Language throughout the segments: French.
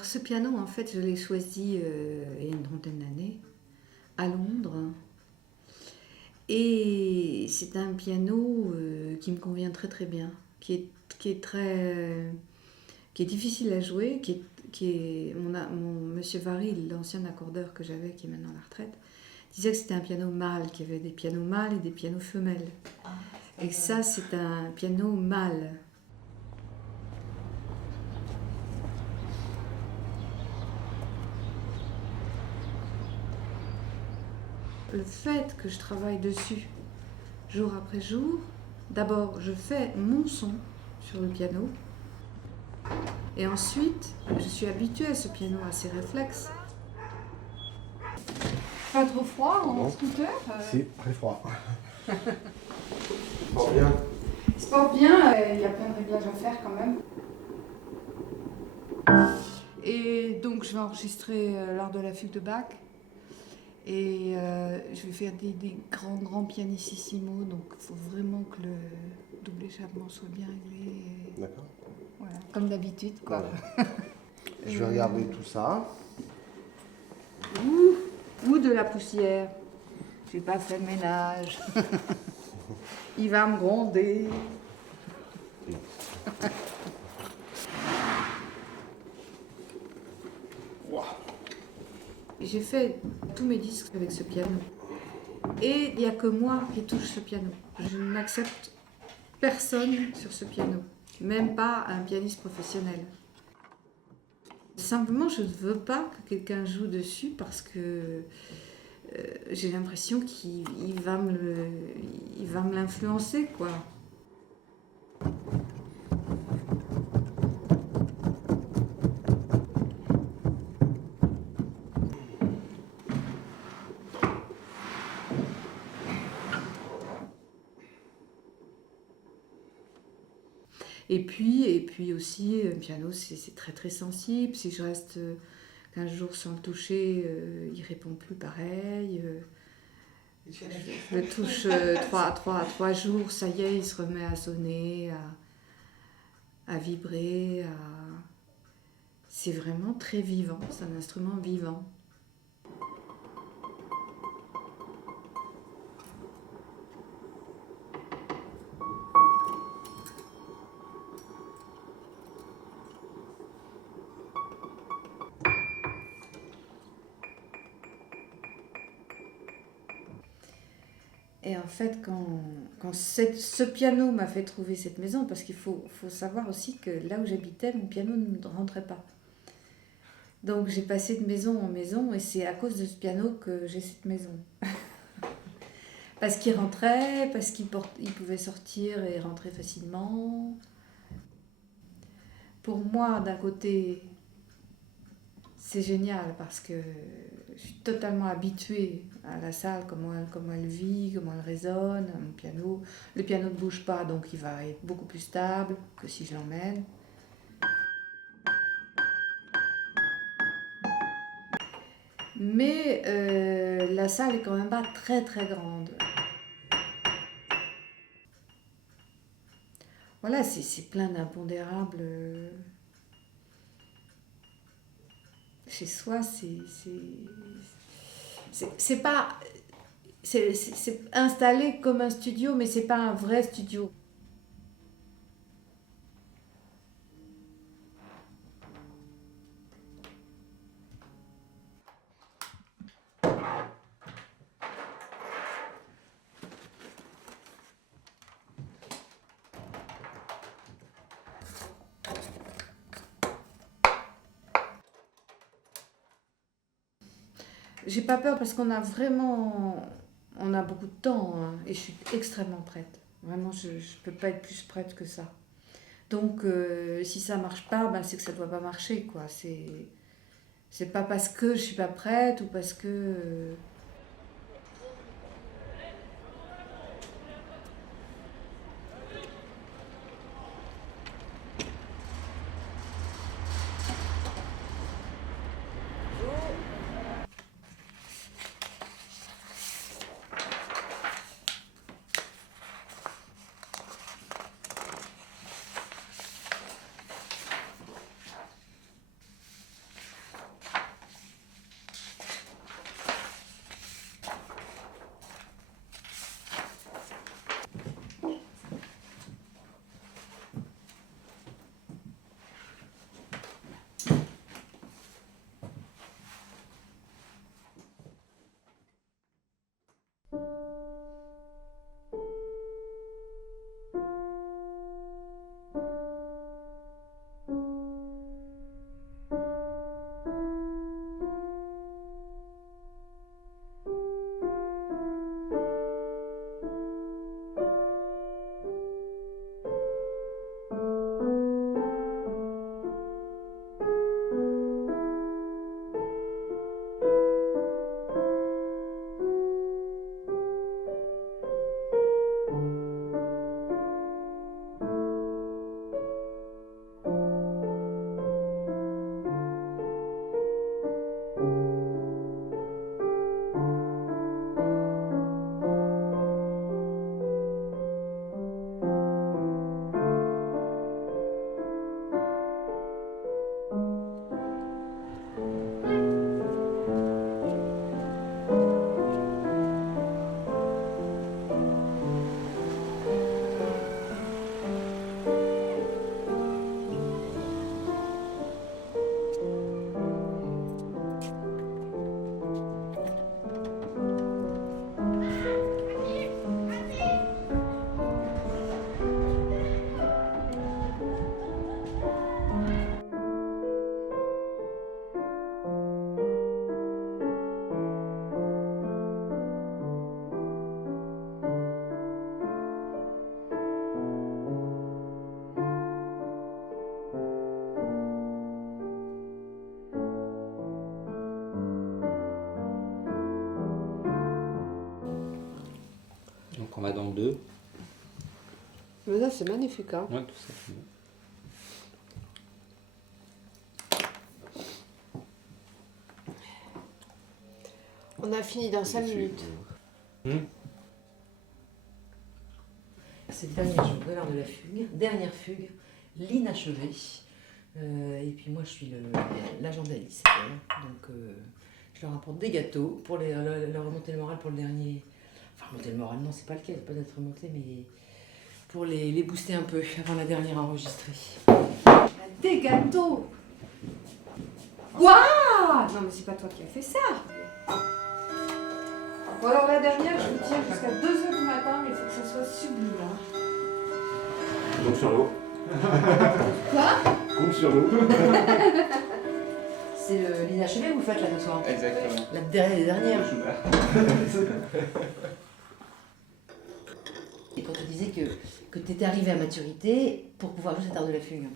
Alors ce piano, en fait, je l'ai choisi il y a une trentaine d'années, à Londres. Et c'est un piano qui me convient très très bien, qui est très, qui est difficile à jouer, mon Monsieur Vary, l'ancien accordeur que j'avais, qui est maintenant à la retraite, disait que c'était un piano mâle, qu'il y avait des pianos mâles et des pianos femelles. Et que ça, c'est un piano mâle. Le fait que je travaille dessus jour après jour, d'abord je fais mon son sur le piano et ensuite je suis habituée à ce piano, à ses réflexes. Pas trop froid en Non. scooter Si, très froid. Fort bien. Il se porte bien, il y a plein de réglages à faire quand même. Et donc je vais enregistrer l'art de la fugue de Bach. Et je vais faire des grands pianissimo, donc il faut vraiment que le double échappement soit bien réglé. D'accord. Voilà, comme d'habitude, quoi. Voilà. Je vais regarder tout ça. Ou de la poussière. J'ai pas fait le ménage. Il va me gronder. J'ai fait tous mes disques avec ce piano. Et il n'y a que moi qui touche ce piano. Je n'accepte personne sur ce piano, même pas un pianiste professionnel. Simplement, je ne veux pas que quelqu'un joue dessus parce que j'ai l'impression qu'il va me l'influencer, quoi. Et puis aussi, un piano, c'est très très sensible. Si je reste 15 jours sans le toucher, il répond plus pareil. Je le touche 3 jours, ça y est, il se remet à sonner, à vibrer. C'est vraiment très vivant, c'est un instrument vivant. Et en fait, quand ce piano m'a fait trouver cette maison, parce qu'il faut savoir aussi que là où j'habitais, mon piano ne rentrait pas. Donc j'ai passé de maison en maison et c'est à cause de ce piano que j'ai cette maison. Parce qu'il rentrait, parce qu'il pouvait sortir et rentrer facilement. Pour moi, d'un côté, c'est génial parce que je suis totalement habituée à la salle, comment elle vit, comment elle résonne, à mon piano. Le piano ne bouge pas, donc il va être beaucoup plus stable que si je l'emmène. Mais la salle est quand même pas très très grande. Voilà, c'est plein d'impondérables. Chez soi, c'est pas. C'est installé comme un studio, mais c'est pas un vrai studio. J'ai pas peur parce qu'on a vraiment. On a beaucoup de temps hein, et je suis extrêmement prête. Vraiment, je peux pas être plus prête que ça. Donc, si ça marche pas, ben, c'est que ça doit pas marcher, quoi. C'est pas parce que je suis pas prête ou parce que. Donc on va dans le 2. Mais là, c'est magnifique, hein. Ouais, tout ça. C'est bon. On a fini dans 5 minutes. C'est le dernier jour de l'art de la fugue, dernière fugue, l'inachevée. Et puis moi je suis l'agent d'Alice. Donc je leur apporte des gâteaux pour leur remonter le moral pour le dernier. Enfin remonter le moral, non c'est pas le cas, c'est pas d'être remonté, mais pour les booster un peu avant la dernière enregistrée. Des gâteaux. Waouh! Non mais c'est pas toi qui as fait ça. Bon alors la dernière, je vous tiens jusqu'à 2h du matin, mais il faut que ça soit sublime. Hein. Donc sur l'eau. Quoi? Compte sur l'eau. C'est l'inachevé que vous faites là ce soir? Exactement. La dernière. Et quand tu disais que tu étais arrivé à maturité pour pouvoir jouer cet art de la fugue.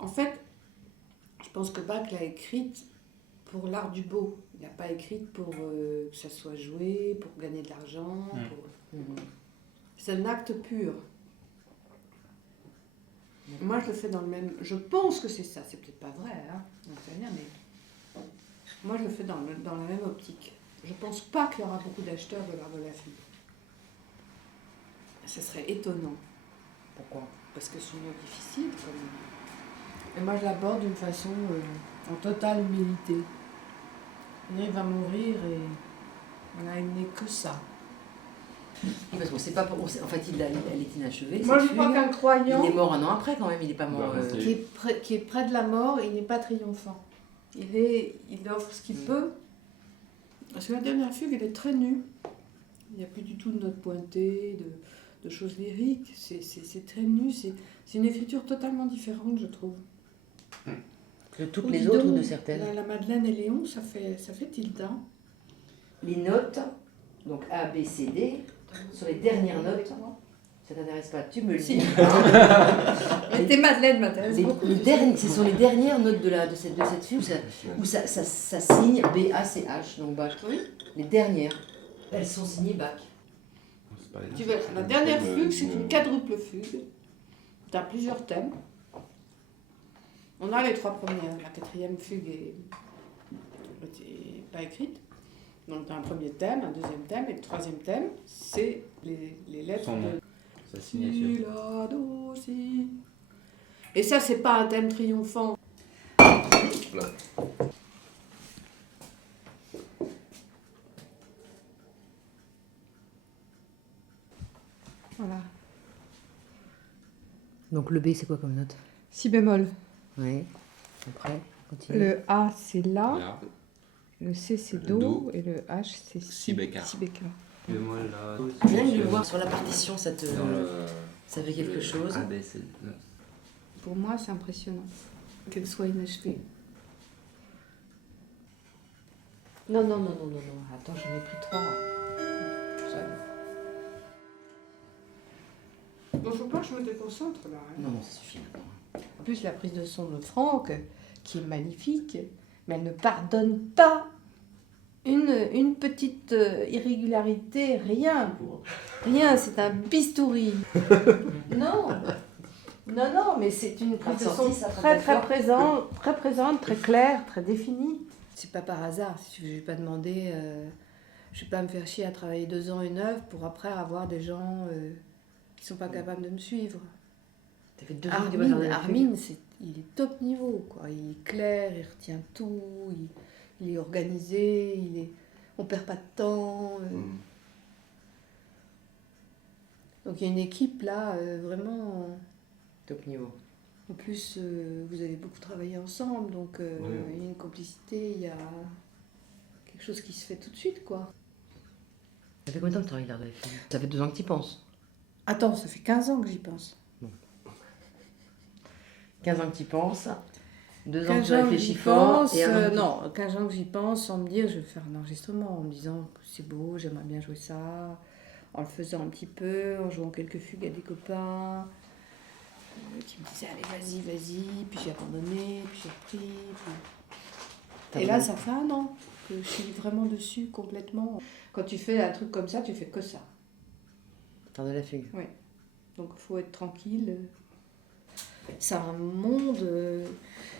En fait, je pense que Bach l'a écrite pour l'art du beau. Il l'a pas écrite pour que ça soit joué, pour gagner de l'argent. C'est un acte pur. Moi, je le fais dans le même... Je pense que c'est ça. C'est peut-être pas vrai, hein. On sait rien, mais... Moi, je le fais dans la même optique. Je pense pas qu'il y aura beaucoup d'acheteurs de l'art de la fugue. Ça serait étonnant. Pourquoi? Parce que c'est une œuvre difficile, quand même. Et moi, je l'aborde d'une façon en totale humilité. Il va mourir et il n'est que ça. Oui, parce qu'on sait pas pour... En fait, elle est inachevée. Moi, cette je crois fugue. qu'un croyant Il est mort un an après quand même, il n'est pas mort. qui est près de la mort, il n'est pas triomphant. Il offre ce qu'il peut. Parce que la dernière fugue, elle est très nue. Il n'y a plus du tout de notes pointées, de choses lyriques. C'est très nu. C'est une écriture totalement différente, je trouve. De toutes Oh, les dis autres ou donc, de certaines? la Madeleine et Léon, ça fait tilt, hein. Les notes, donc A, B, C, D, sur les dernières notes, ça t'intéresse pas, tu me le dis. Mais tes Madeleine m'intéresse beaucoup. Ce sont les dernières notes de cette fugue où ça signe B, A, C, H, donc Bach. Oui. Les dernières, elles sont signées Bach. Tu vois, la dernière fugue, c'est une quadruple fugue. Tu as plusieurs thèmes. On a les 3 premières. La 4e fugue est pas écrite. Donc tu as un premier thème, un deuxième thème, et le 3e thème, c'est les lettres Son nom. de Sa signature. Si, la, do, si. Et ça, c'est pas un thème triomphant. Voilà. Donc le B, c'est quoi comme note? Si bémol. Oui. Après, continue. Le A, c'est La. Voilà. Le C, c'est Le Do. Do. Et le H, c'est Si bécart. Si bécart. Et moi là. Rien que de le voir sur la partition, ça fait quelque chose. A, B, C. Pour moi, c'est impressionnant qu'elle soit inachevée. Non. Attends, j'en ai pris 3. Bon, faut pas que je me déconcentre là. Hein. Non, ça suffit maintenant. En plus, la prise de son de Franck, qui est magnifique, mais elle ne pardonne pas une petite irrégularité, rien. Rien, c'est un bistouri. Non, mais c'est une prise de son très présente, très claire, très définie. C'est pas par hasard, je vais pas demander, je vais pas me faire chier à travailler 2 ans une œuvre pour après avoir des gens qui sont pas capables de me suivre. Ça fait 2 ans que tu vas faire de la fugue. Armin, il est top niveau, quoi. Il est clair, il retient tout, il est organisé, on perd pas de temps. Donc il y a une équipe là, vraiment. Top niveau. En plus, vous avez beaucoup travaillé ensemble, donc il y a une complicité, il y a quelque chose qui se fait tout de suite, quoi. Ça fait combien de temps que tu travailles l'art de la fugue? Ça fait 2 ans que tu y penses. Attends, ça fait 15 ans que j'y pense. 15 ans que tu y penses. 2 ans que 15 tu ans que réfléchis j'y fort. pense, Et un an non, 15 ans que j'y pense sans me dire je vais faire un enregistrement, en me disant c'est beau, j'aimerais bien jouer ça, en le faisant un petit peu, en jouant quelques fugues à des copains qui me disaient allez vas-y, puis j'ai abandonné, puis j'ai repris. Et là ça fait 1 an. que je suis vraiment dessus complètement. Quand tu fais un truc comme ça, tu fais que ça. L'art de la fugue. Donc il faut être tranquille. C'est un monde.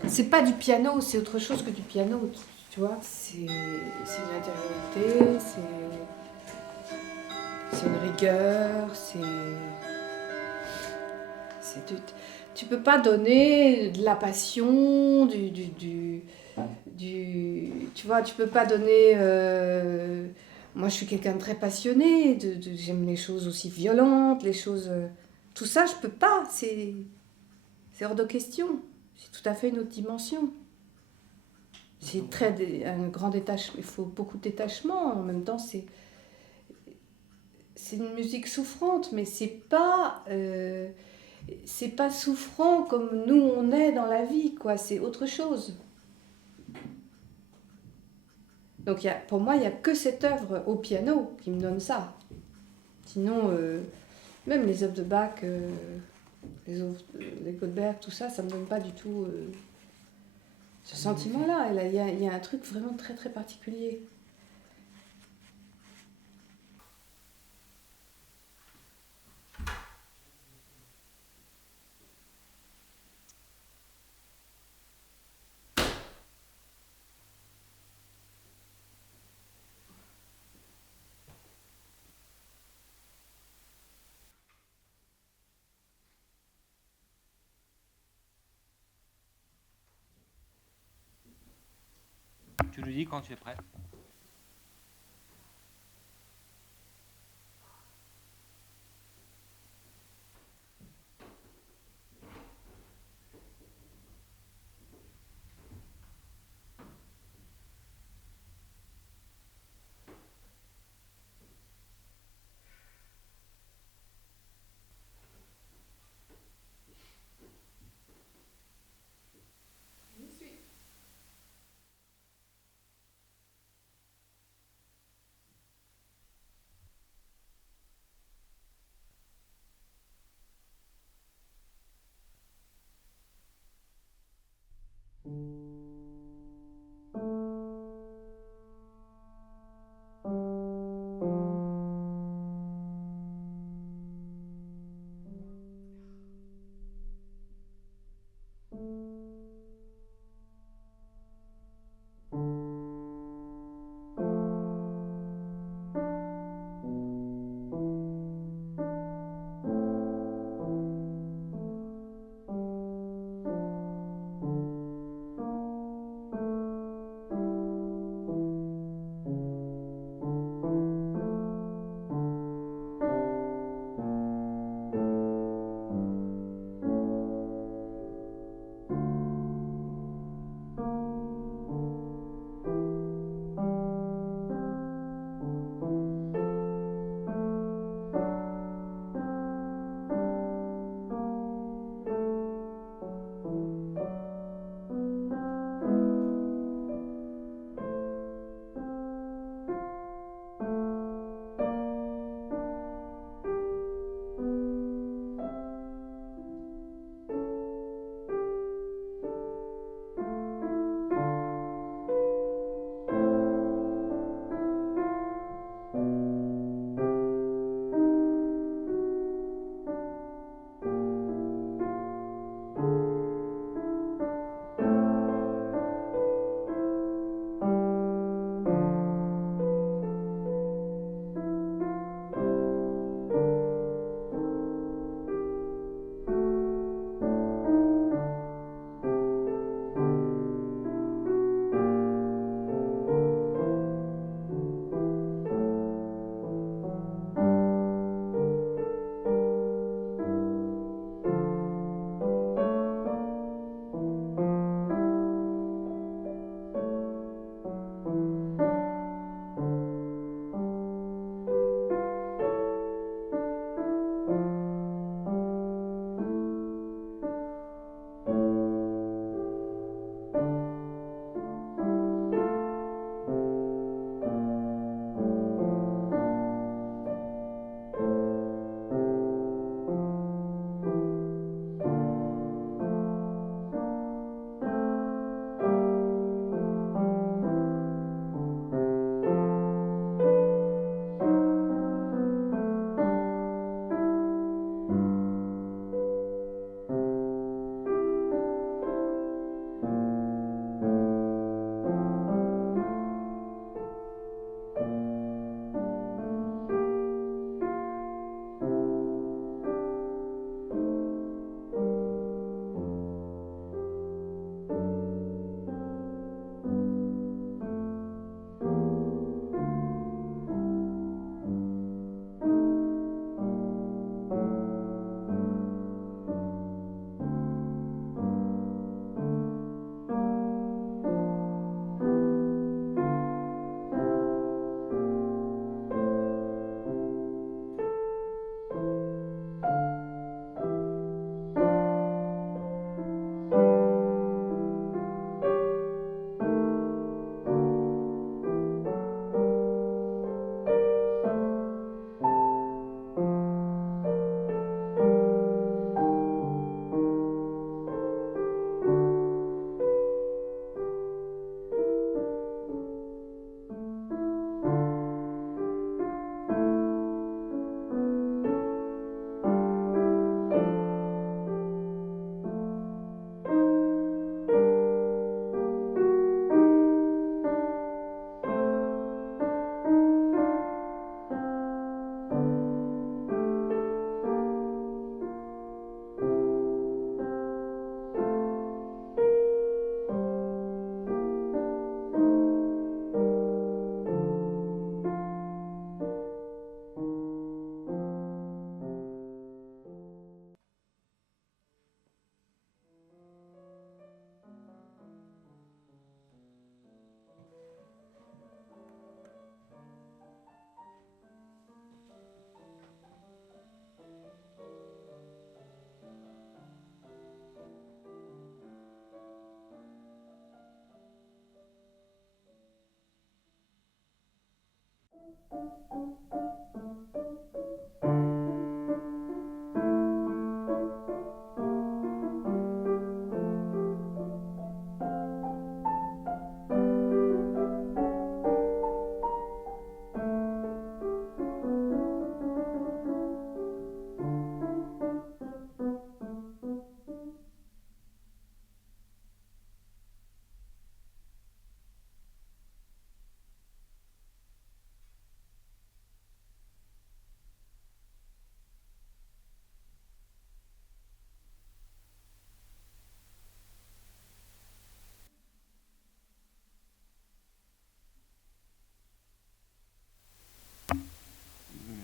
C'est pas du piano, c'est autre chose que du piano, tu vois. C'est une intériorité, c'est une rigueur, tu peux pas donner de la passion, tu vois, tu peux pas donner. Moi, je suis quelqu'un de très passionné, j'aime les choses aussi violentes, les choses. Tout ça, je peux pas, c'est hors de question. C'est tout à fait une autre dimension. C'est un grand détachement, il faut beaucoup de détachement. En même temps, c'est une musique souffrante, mais c'est pas souffrant comme nous on est dans la vie, quoi. C'est autre chose. Donc pour moi, il n'y a que cette œuvre au piano qui me donne ça. Sinon, même les œuvres de Bach, les Goldberg, tout ça, ça me donne pas du tout ce sentiment-là. Il y a un truc vraiment très très particulier. Tu nous dis quand tu es prêt.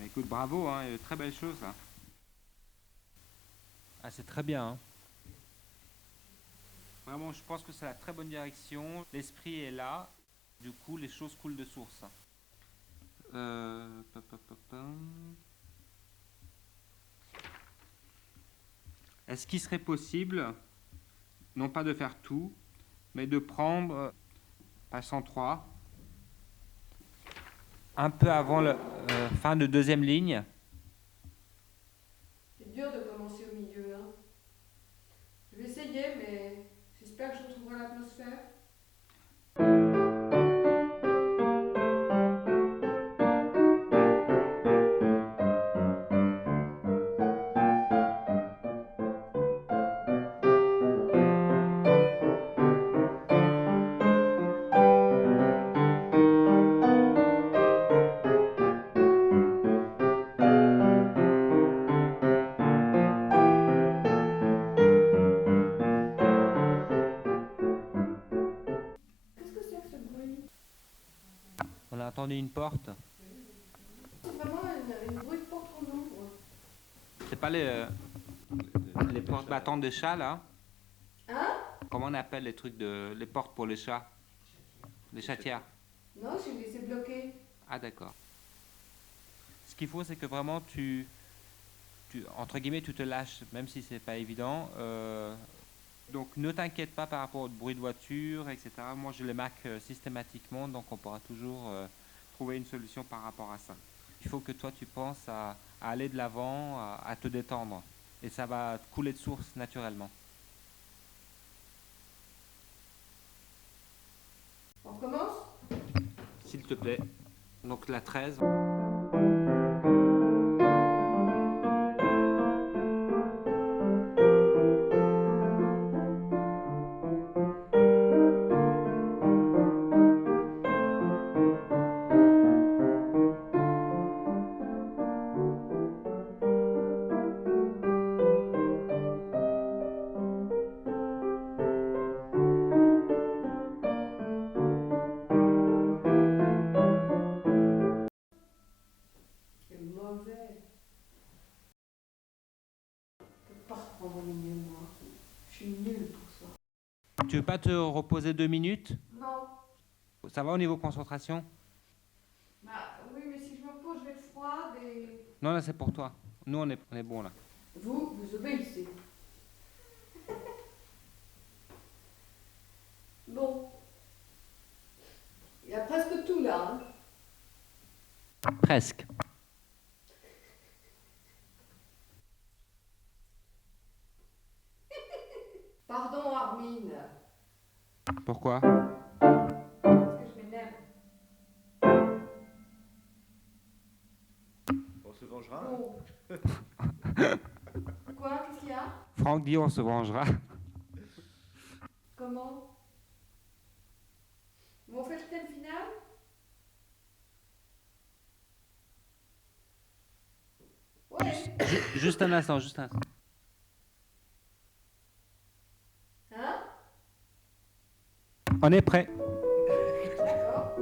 Écoute, bravo, hein, très belle chose là. Ah, c'est très bien. Hein. Vraiment, je pense que c'est la très bonne direction. L'esprit est là. Du coup, les choses coulent de source. Pa, pa, pa, pa. Est-ce qu'il serait possible, non pas de faire tout, mais de prendre page 103, un peu avant la fin de deuxième ligne. C'est dur de commencer au milieu. Hein. Je vais essayer, mais j'espère que je retrouverai l'atmosphère. Qu'est-ce que c'est que ce bruit? On a entendu une porte. C'est vraiment une bruit de porte qu'on ouvre. C'est pas les portes battantes de chat là? Hein? Comment on appelle les trucs les portes pour les chats? Les chatières. Non, je les ai bloqués. Ah d'accord. Ce qu'il faut, c'est que vraiment entre guillemets, tu te lâches, même si c'est pas évident. Donc ne t'inquiète pas par rapport au bruit de voiture, etc. Moi, je les marque systématiquement, donc on pourra toujours trouver une solution par rapport à ça. Il faut que toi, tu penses à aller de l'avant, à te détendre. Et ça va couler de source naturellement. On recommence? S'il te plaît. Donc la 13. C'est mauvais. Je peux pas reprendre au milieu, moi. Je suis nulle pour ça. Tu veux pas te reposer 2 minutes? Non. Ça va au niveau concentration? Bah oui, mais si je me repose, je vais être froide et... Non, là c'est pour toi. Nous on est bon là. Vous obéissez. Bon. Il y a presque tout là. Hein. Presque. Pardon, Armine. Pourquoi? Parce que je m'énerve. On se vengera. Bon. Quoi? Qu'est-ce qu'il y a? Franck dit on se vengera. Comment? On fait le thème final? Ouais. Juste un instant, juste un instant. Hein? On est prêt. D'accord.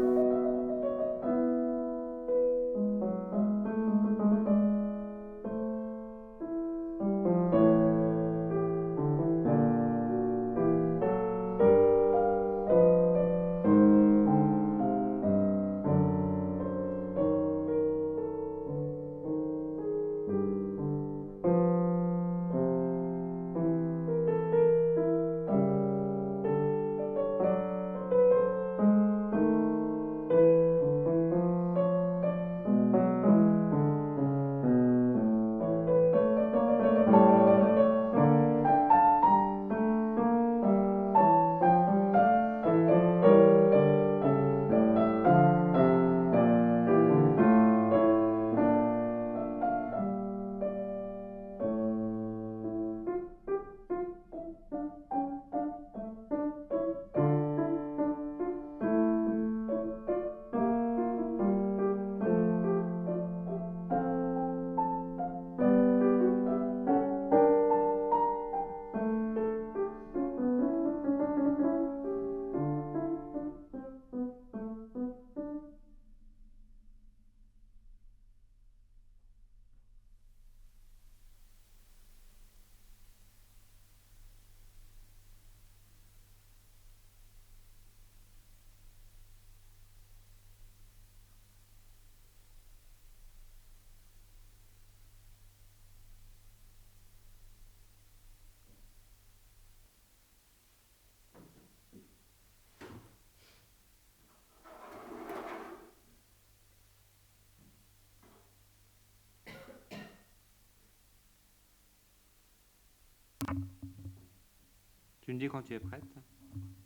Tu me dis quand tu es prête.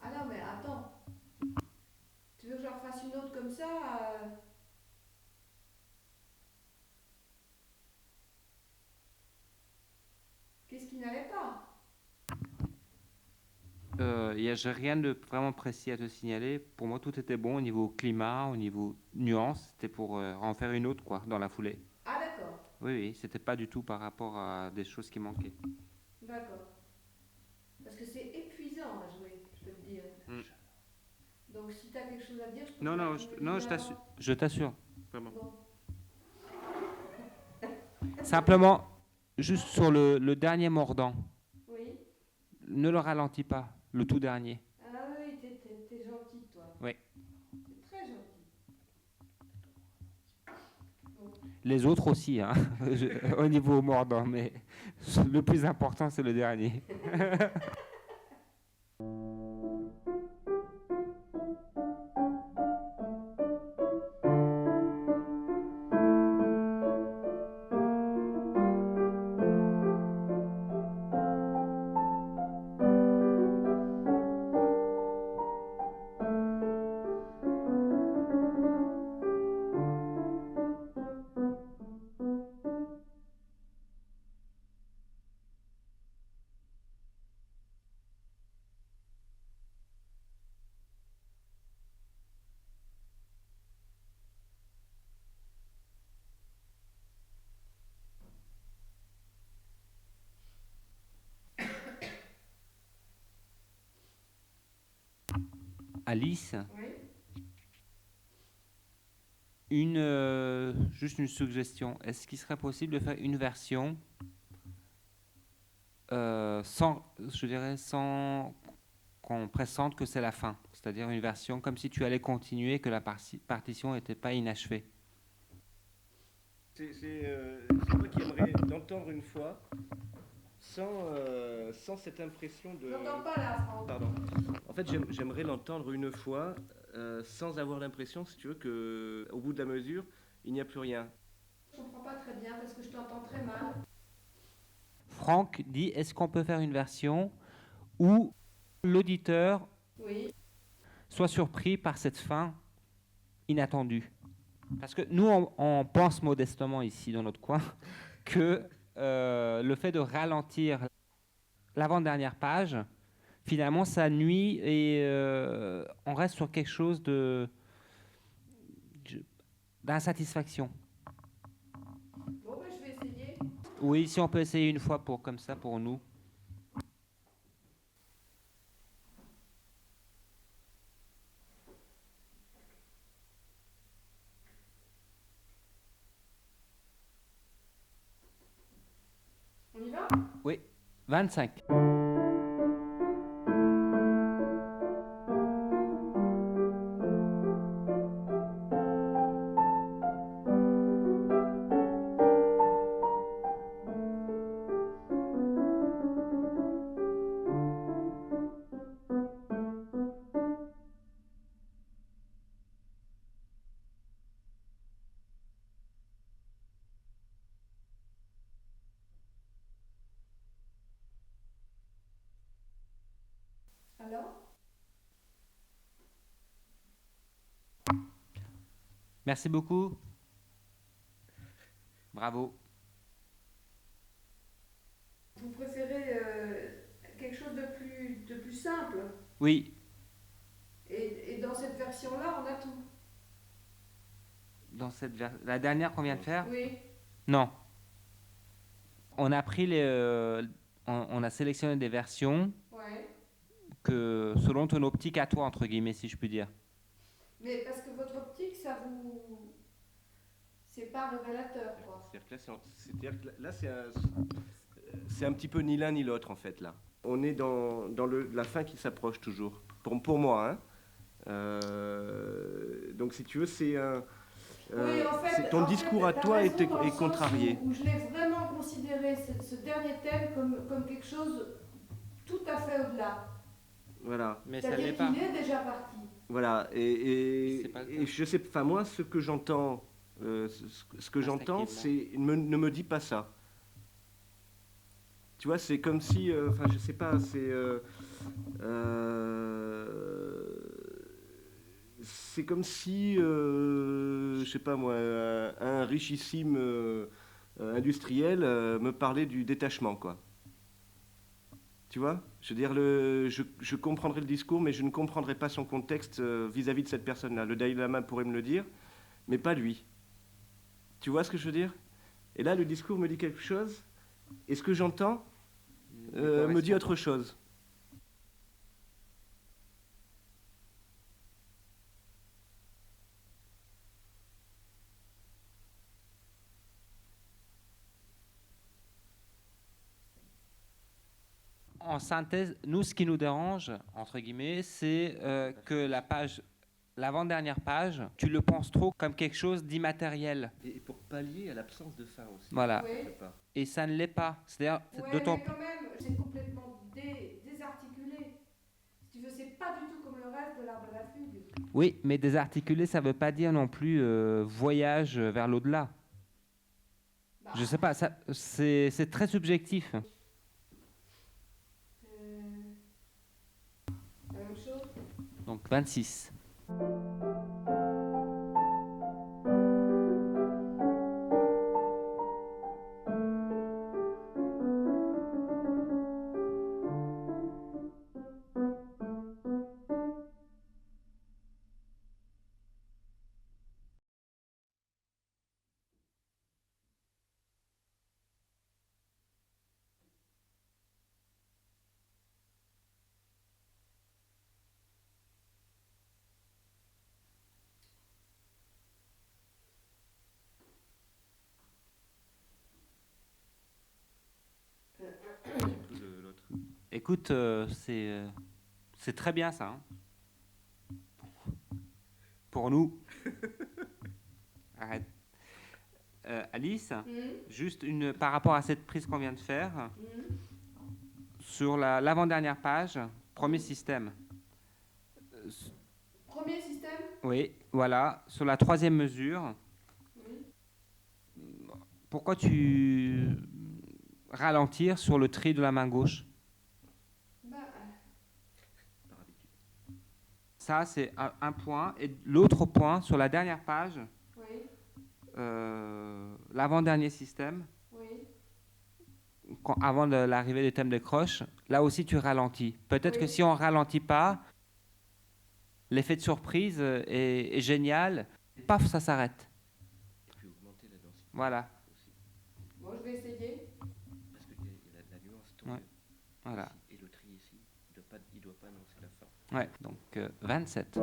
Ah non, mais attends. Tu veux que j'en fasse une autre comme ça Qu'est-ce qui n'allait pas? J'ai rien de vraiment précis à te signaler. Pour moi, tout était bon au niveau climat, au niveau nuance. C'était pour en faire une autre, quoi, dans la foulée. Ah d'accord, Oui, oui, c'était pas du tout par rapport à des choses qui manquaient. d'accord. Parce que c'est épuisant à jouer, je peux te dire. Mm. Donc si tu as quelque chose à dire, je peux Non, te non, la non, communiquer avant. je t'assure, vraiment. Bon. Simplement, juste sur le dernier mordant, Oui. ne le ralentis pas, le tout dernier. Ah oui, t'es gentil, toi. Oui. T'es très gentil. Bon. Les autres aussi, hein, au niveau mordant, mais le plus important, c'est le dernier. Alice, Oui. juste une suggestion. Est-ce qu'il serait possible de faire une version je dirais, sans qu'on pressente que c'est la fin? C'est-à-dire une version comme si tu allais continuer, que la partition n'était pas inachevée. C'est moi qui aimerais l'entendre une fois sans cette impression de... J'entends pas là, Franck. Pardon. En fait, j'aimerais l'entendre une fois sans avoir l'impression, si tu veux, qu'au bout de la mesure, il n'y a plus rien. Je comprends pas très bien parce que je t'entends très mal. Franck dit, est-ce qu'on peut faire une version où l'auditeur Oui. soit surpris par cette fin inattendue? Parce que nous, on pense modestement ici, dans notre coin, que le fait de ralentir l'avant-dernière page, finalement, ça nuit et on reste sur quelque chose d'insatisfaction. Bon, ben, je vais essayer. Oui, si on peut essayer une fois comme ça pour nous. On y va? Oui, 25. Alors? Merci beaucoup. Bravo. Vous préférez quelque chose de plus simple? Oui, Et dans cette version-là, on a tout. dans la dernière qu'on vient de faire? Oui. Non. On a pris on a sélectionné des versions Ouais. que selon ton optique à toi, entre guillemets, si je puis dire. Mais parce que votre optique, ça vous... C'est pas révélateur, quoi. C'est-à-dire que là, c'est un petit peu ni l'un ni l'autre, en fait, là. On est dans la fin qui s'approche toujours, pour moi, hein. Donc, si tu veux, c'est un... Oui, en fait, ton discours à t'as toi raison est dans le sens contrarié. Où je l'ai vraiment considéré, ce dernier thème, comme quelque chose tout à fait au-delà. Voilà. Mais ça l'est C'est-à-dire pas. qu'il est déjà parti. Voilà. Et C'est pas le cas. et je sais, enfin, moi, ce que j'entends, ce que j'entends, Instinctivement. ne me dit pas ça. Tu vois, c'est comme si, enfin, je sais pas, c'est comme si, je sais pas moi, un richissime industriel me parlait du détachement, quoi. Tu vois? Je veux dire, je comprendrais le discours, mais je ne comprendrais pas son contexte vis-à-vis de cette personne-là. Le Dalai Lama pourrait me le dire, mais pas lui. Tu vois ce que je veux dire? Et là, le discours me dit quelque chose, et ce que j'entends me dit autre chose. En synthèse, nous, ce qui nous dérange, entre guillemets, c'est que l'avant-dernière page, tu le penses trop comme quelque chose d'immatériel. Et pour pallier à l'absence de fin aussi. Voilà. Oui. Et ça ne l'est pas. C'est-à-dire, Ouais, d'autant mais quand même, c'est complètement désarticulé. Si tu veux, c'est pas du tout comme le reste de l'art de la fugue. Oui, mais désarticulé, ça ne veut pas dire non plus voyage vers l'au-delà. Bah, Je sais pas, c'est très subjectif. la même chose. Donc 26. Écoute, c'est très bien ça. Hein. Pour nous. Arrête. Alice, juste par rapport à cette prise qu'on vient de faire, sur l'avant-dernière page, premier système. Premier système. Oui, voilà, sur la troisième mesure. Pourquoi tu ralentir sur le tri de la main gauche? Ça, c'est un point. Et l'autre point, sur la dernière page, Oui. l'avant-dernier système, Oui. avant l'arrivée des thèmes de croche, là aussi tu ralentis. Peut-être que si on ne ralentit pas, l'effet de surprise est génial. Paf, ça s'arrête. Et puis augmenter la densité. Voilà. Aussi. Bon, je vais essayer. Parce qu'il y a la nuance. Ouais. Voilà. Et le tri ici, il doit pas annoncer la fin. Ouais, donc 27.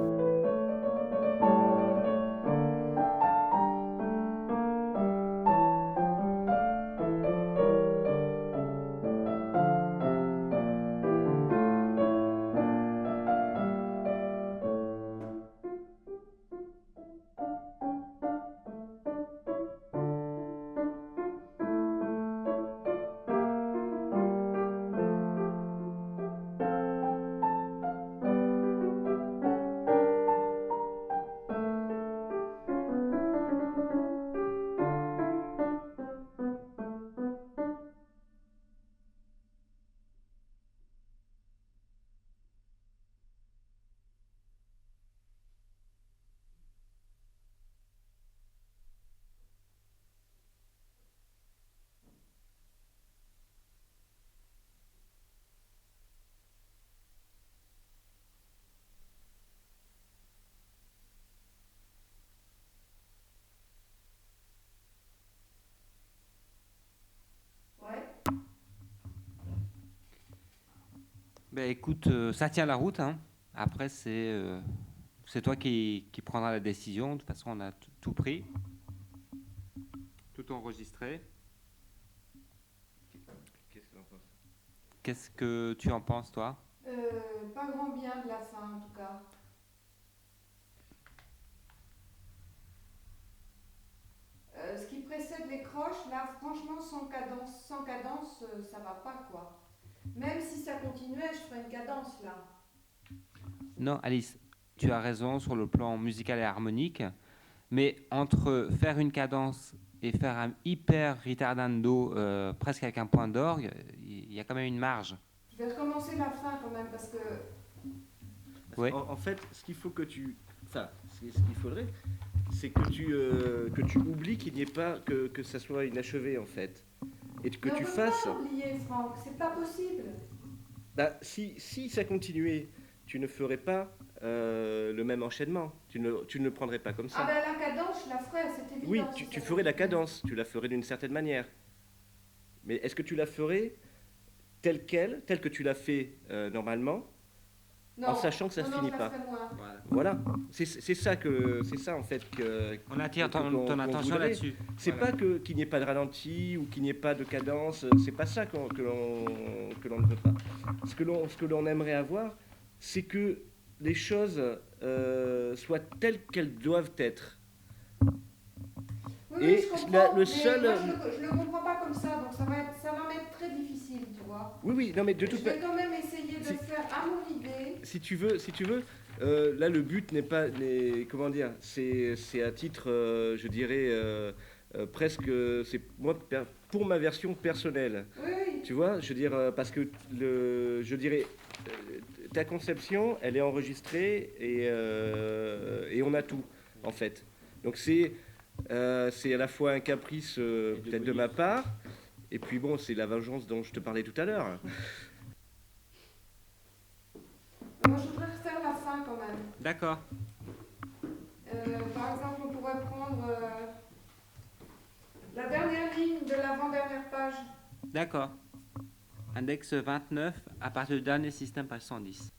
Ben, écoute, ça tient la route. Hein. Après, c'est toi qui prendras la décision. De toute façon, on a tout pris, tout enregistré. Qu'est-ce que tu en penses? Qu'est-ce que tu en penses, toi? Pas grand bien de la fin, en tout cas. Ce qui précède les croches, là, franchement, sans cadence, ça va pas, quoi. Même si ça continuait, je ferais une cadence, là. Non, Alice, tu as raison sur le plan musical et harmonique, mais entre faire une cadence et faire un hyper ritardando presque avec un point d'orgue, il y a quand même une marge. Je vais recommencer la fin quand même parce que Oui. En fait, ce qu'il faut que tu... Enfin, ce qu'il faudrait, c'est que tu oublies qu'il n'y ait pas... que ça soit inachevé, en fait. Et que mais tu on peut fasses... pas oublier, Franck, c'est pas possible. Bah, si ça continuait, tu ne ferais pas le même enchaînement. Tu ne le prendrais pas comme Ah ça. ben la cadence, je la ferai, c'est évident. Oui, si tu ça ferais la continue. cadence, tu la ferais d'une certaine manière. Mais est-ce que tu la ferais telle que tu l'as fait normalement, Non, en sachant que ça non, se non, finit je la pas? ferai moins. Voilà, c'est ça en fait que... On attire qu'on ton attention voudrait. là-dessus. C'est Voilà. pas qu'il n'y ait pas de ralenti ou qu'il n'y ait pas de cadence, c'est pas ça que l'on ne veut pas. Ce que l'on aimerait avoir, c'est que les choses soient telles qu'elles doivent être. Oui, Et oui, je comprends, le mais seul- moi je le comprends pas comme ça, donc ça va m'être très difficile, tu vois. Oui, non mais de Je toute vais façon, quand même essayer de Si- faire à mon idée. si tu veux, là le but comment dire, c'est à titre, je dirais, presque, c'est moi pour ma version personnelle. Oui, oui. Tu vois, je veux dire, parce que je dirais, ta conception, elle est enregistrée et on a tout, en fait. Donc c'est à la fois un caprice peut-être de ma part, et puis bon, c'est la vengeance dont je te parlais tout à l'heure. Moi je voudrais refaire la fin quand même. D'accord. Par exemple, on pourrait prendre la dernière ligne de l'avant-dernière page. D'accord. Index 29 à partir du dernier système, page 110.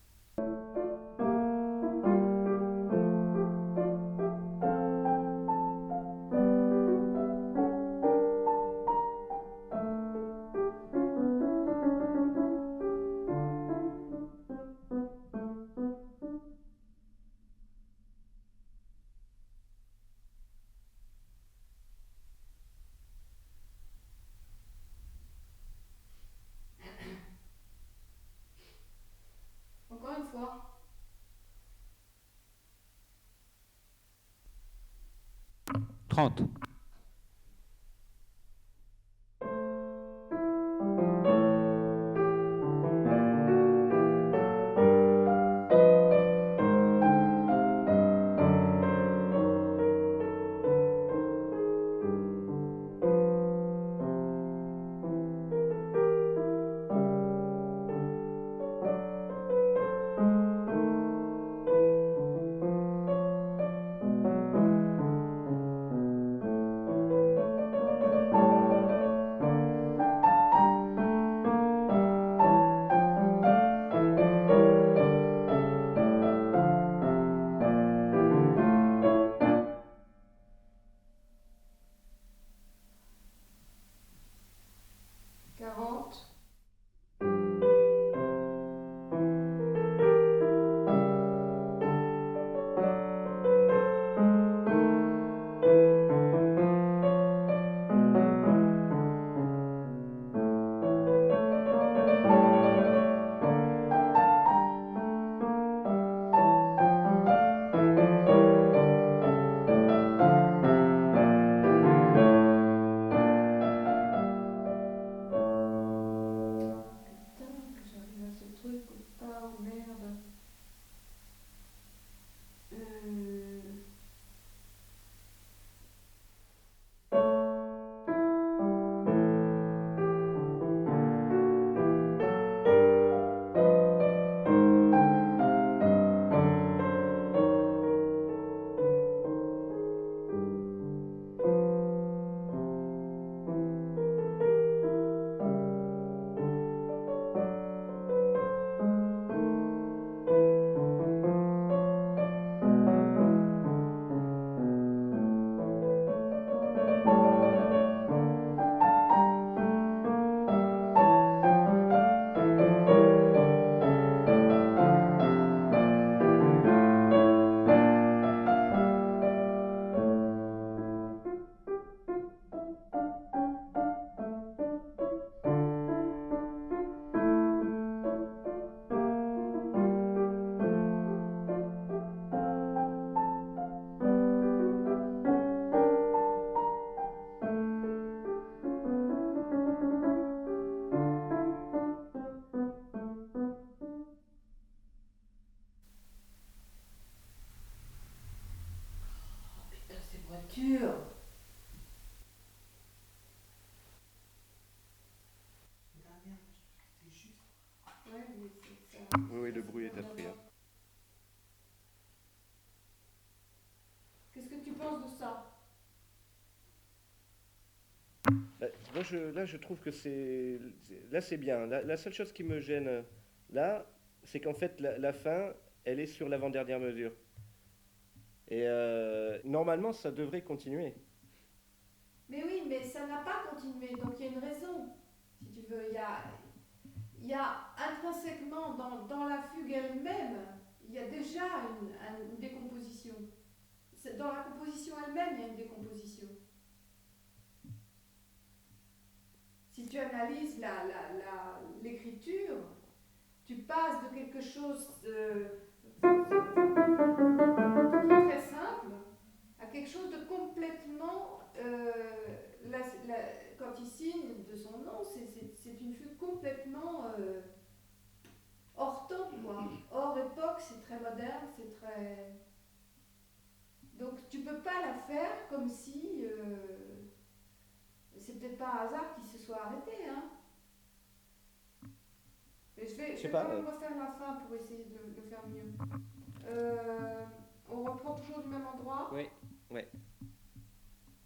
Encore une fois. 30. l'écriture. Ouais, mais c'est ça. Oui, oui, le bruit est appris. Hein. Qu'est-ce que tu penses de ça? Là, je trouve que là, c'est bien. La seule chose qui me gêne là, c'est qu'en fait, la fin, elle est sur l'avant-dernière mesure. Et normalement, ça devrait continuer. Mais oui, mais ça n'a pas continué, donc il y a une raison, si tu veux. Il y a intrinsèquement dans la fugue elle-même, il y a déjà une décomposition. Dans la composition elle-même, il y a une décomposition. Si tu analyses l'écriture, tu passes de quelque chose très simple à quelque chose de complètement... quand il signe de son nom, c'est une fugue complètement hors temps, quoi. Hors époque, c'est très moderne, c'est très... Donc tu peux pas la faire comme si... c'est peut-être pas un hasard qu'il se soit arrêté, hein. Mais je vais quand même refaire la fin pour essayer de faire mieux. On reprend toujours du même endroit. Oui, oui.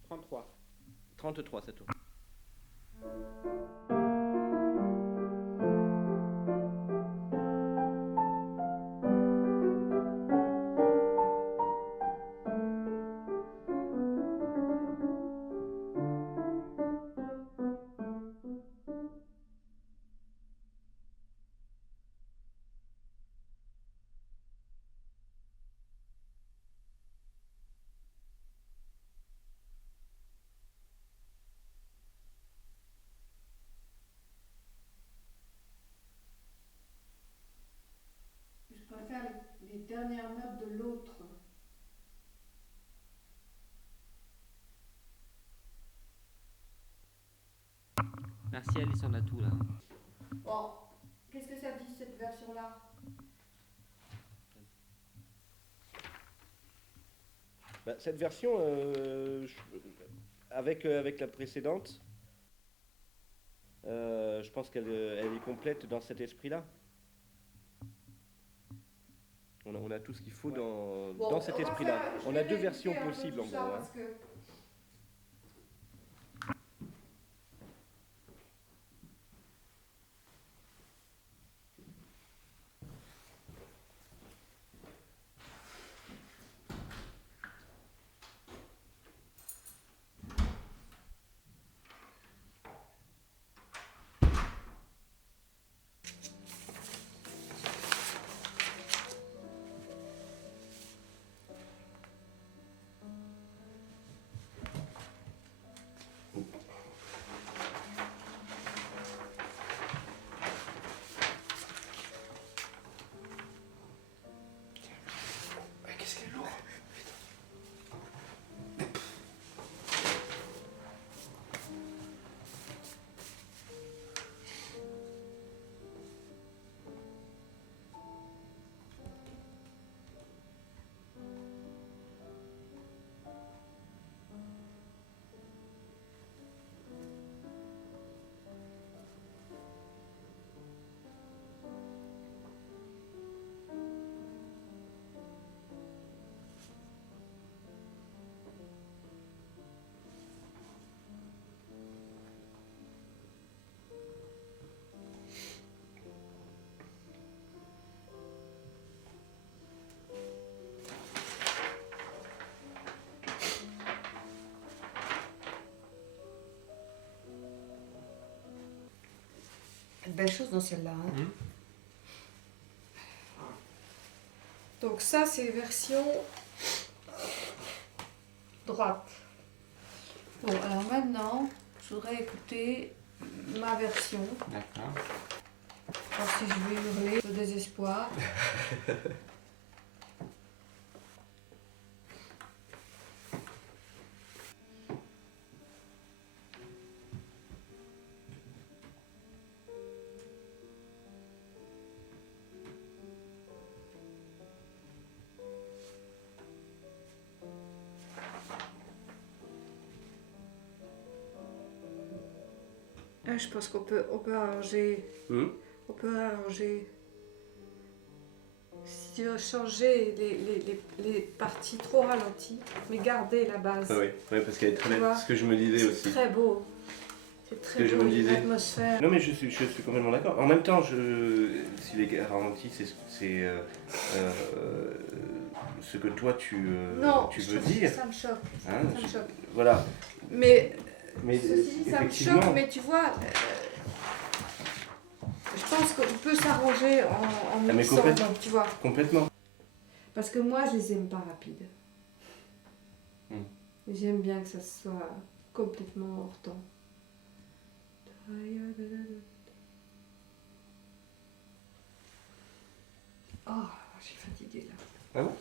33. 33, ça tourne. Je préfère les dernières notes de l'autre. Merci Alice, on a tout là. Bon, qu'est-ce que ça dit cette version-là? Cette version, avec la précédente, je pense qu'elle elle est complète dans cet esprit-là. On a tout ce qu'il faut dans cet esprit-là. On a deux versions possibles en gros. Hein. Parce que belle chose dans celle-là. Hein. Donc ça, c'est version droite. Bon, alors maintenant, je voudrais écouter ma version. D'accord. Voir si je vais hurler de désespoir. Ah, je pense on peut arranger. On peut arranger. Si tu veux changer les parties trop ralenties, mais garder la base. Ah oui, parce qu'elle est très Tu belle. vois, C'est ce que je me disais C'est aussi. très beau. C'est que très je beau, me il y a une disais. atmosphère. Non mais je suis complètement d'accord. En même temps, si les ralentis, c'est ce que toi tu Non, veux je trouve dire. que ça me choque. Hein, Ça me choque. Voilà. Mais Mais ceci dit, ça me effectivement, choque, mais tu vois, je pense qu'on peut s'arranger en mais mixant, complètement. donc, tu vois. complètement. Parce que moi, je les aime pas rapides. J'aime bien que ça soit complètement hors temps. Oh, je suis fatiguée là. Ah bon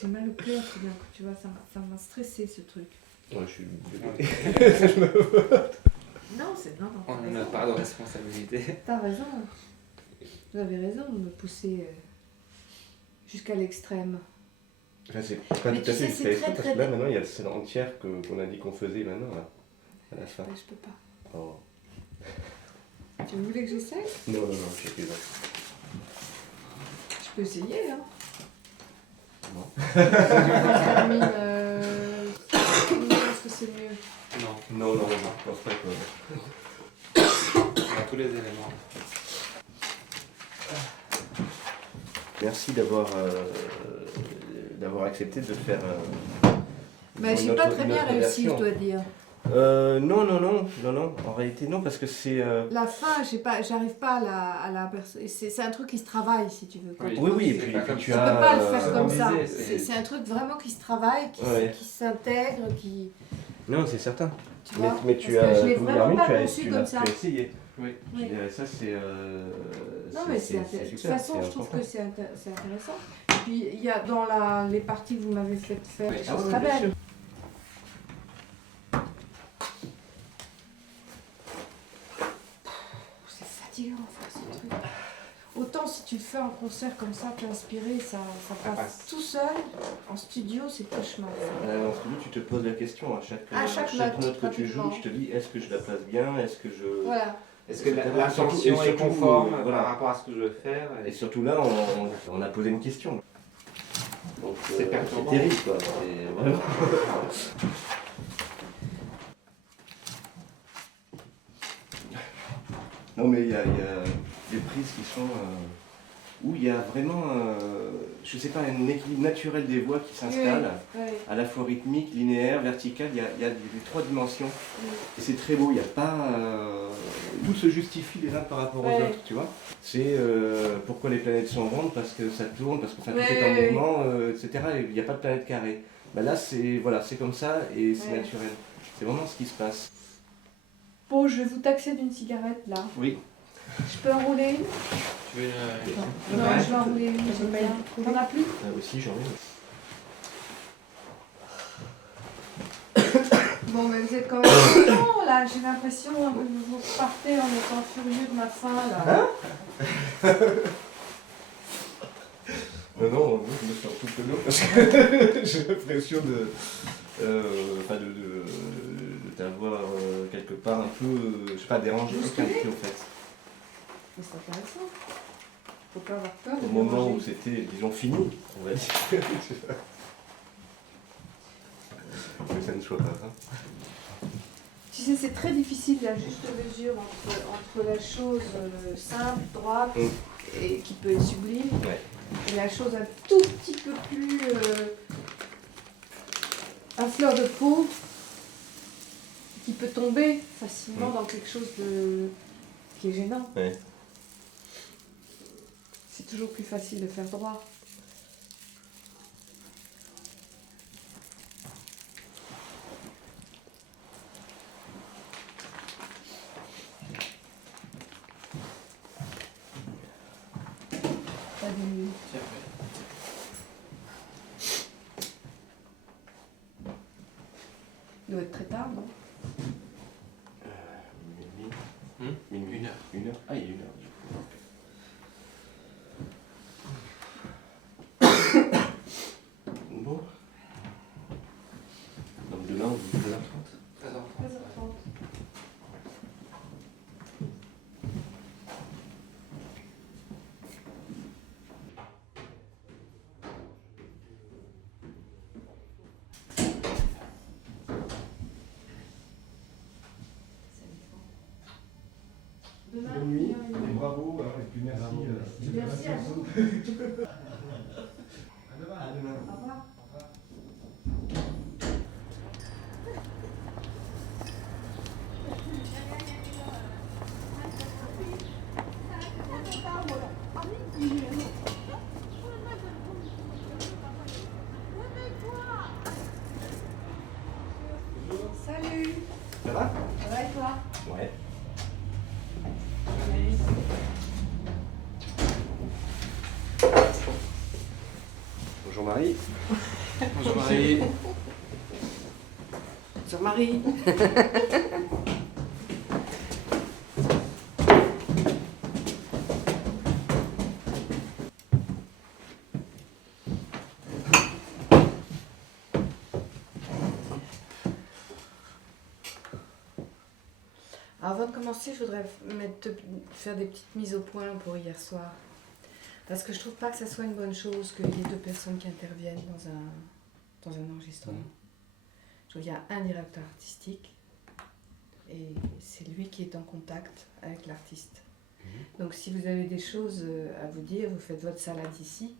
J'ai mal au cœur tout d'un coup, tu vois, ça m'a stressé ce truc. Ouais, je suis Non, c'est non, On t'as n'a raison. pas de responsabilité. T'as raison. Vous avez raison de me pousser jusqu'à l'extrême. Enfin, c'est pas Mais tout à tu fait sais, c'est exprès, très, parce très que là maintenant il y a le scène entière qu'on a dit qu'on faisait maintenant là, à la fin. Je peux pas. Oh. Tu voulais que j'essaye? Non, je sais pas. Je peux essayer, hein. Non. Je pense que c'est mieux. Non, Non, je pense pas que... on a tous les éléments. Merci d'avoir accepté de faire. Mais j'ai pas très bien réussi, je dois dire. Non. En réalité, non, parce que c'est. La fin, j'arrive pas à la c'est un truc qui se travaille, si tu veux. Oui, et C'est puis, pas comme tu Tu peux as. pas le faire comme comme ça. disait, c'est- C'est un truc vraiment qui se travaille, qui s'intègre, qui. Non, c'est certain. Tu vois Mais Parce tu que as. je l'ai comme vraiment Garmin, pas tu as- conçu tu comme l'as- ça. Tu as essayé. Oui. Oui. Je dirais, ça, c'est. Non, mais de toute façon, je trouve que c'est intéressant. Et puis, il y a dans les parties que vous m'avez fait faire Oui. des Ah choses oui, très bien belles. sûr. C'est fatigant de faire ce truc. Autant si tu le fais en concert comme ça, t'es inspiré, ça passe passe. tout seul. En studio, c'est cauchemar. En studio, tu te poses la question À chaque note, que tu joues, pratiquement. je te dis est-ce que je la place bien, est-ce que je. Voilà. Est-ce que Et l'intention surtout, est conforme voilà. par rapport à ce que je veux faire Et surtout là, on a posé une question. Donc, C'est perturbant. c'est terrible, quoi. C'est vraiment. Non, mais il y a des prises qui sont. Où il y a vraiment, je sais pas, un équilibre naturel des voix qui s'installe, Ouais. à la fois rythmique, linéaire, vertical, il y a des trois dimensions. Et c'est très beau, il n'y a pas. Tout se justifie les uns par rapport aux Ouais. autres, tu vois. C'est pourquoi les planètes sont rondes, parce que ça tourne, parce que tout est en Ouais. mouvement, etc. Et il n'y a pas de planète carrée. Ben là, c'est comme ça et c'est Ouais. naturel. C'est vraiment ce qui se passe. Bon, je vais vous taxer d'une cigarette là. Oui. Je peux enrouler une? Tu veux une... Non, je vais enrouler une. j'aime bien. T'en as plus? Aussi, j'en ai. Bon, mais vous êtes quand même content là. J'ai l'impression que vous partez en étant furieux de ma faim là. Non, je me sens tout peu d'eau parce que j'ai l'impression de t'avoir quelque part un peu, je sais pas, dérangé quelqu'un en fait. Mais c'est intéressant. Faut pas avoir peur de Au moment où manger. c'était, disons, fini, on va dire. Que ça ne soit pas. Hein. Tu sais, c'est très difficile la juste mesure entre la chose simple, droite, et qui peut être sublime, Ouais. et la chose un tout petit peu plus à fleur de peau, qui peut tomber facilement dans quelque chose qui est gênant. Ouais. C'est toujours plus facile de faire droit. Pas de- Il doit être très tard, non? Minuit. 1 heure. 1 heure. Ah, il est 1 heure. Bon. Donc demain, 2h30. 13h30. Bonne nuit et bravo. Et puis merci. Merci à vous. À demain. Au revoir. Salut. Ça va? Ça va et toi? Ouais. Bonjour Marie. Bonjour Marie. Sœur Marie. Avant de commencer, je voudrais faire des petites mises au point pour hier soir. Parce que je trouve pas que ça soit une bonne chose qu'il y ait deux personnes qui interviennent dans un enregistrement. Je trouve qu'il y a un directeur artistique et c'est lui qui est en contact avec l'artiste. Donc si vous avez des choses à vous dire, vous faites votre salade ici.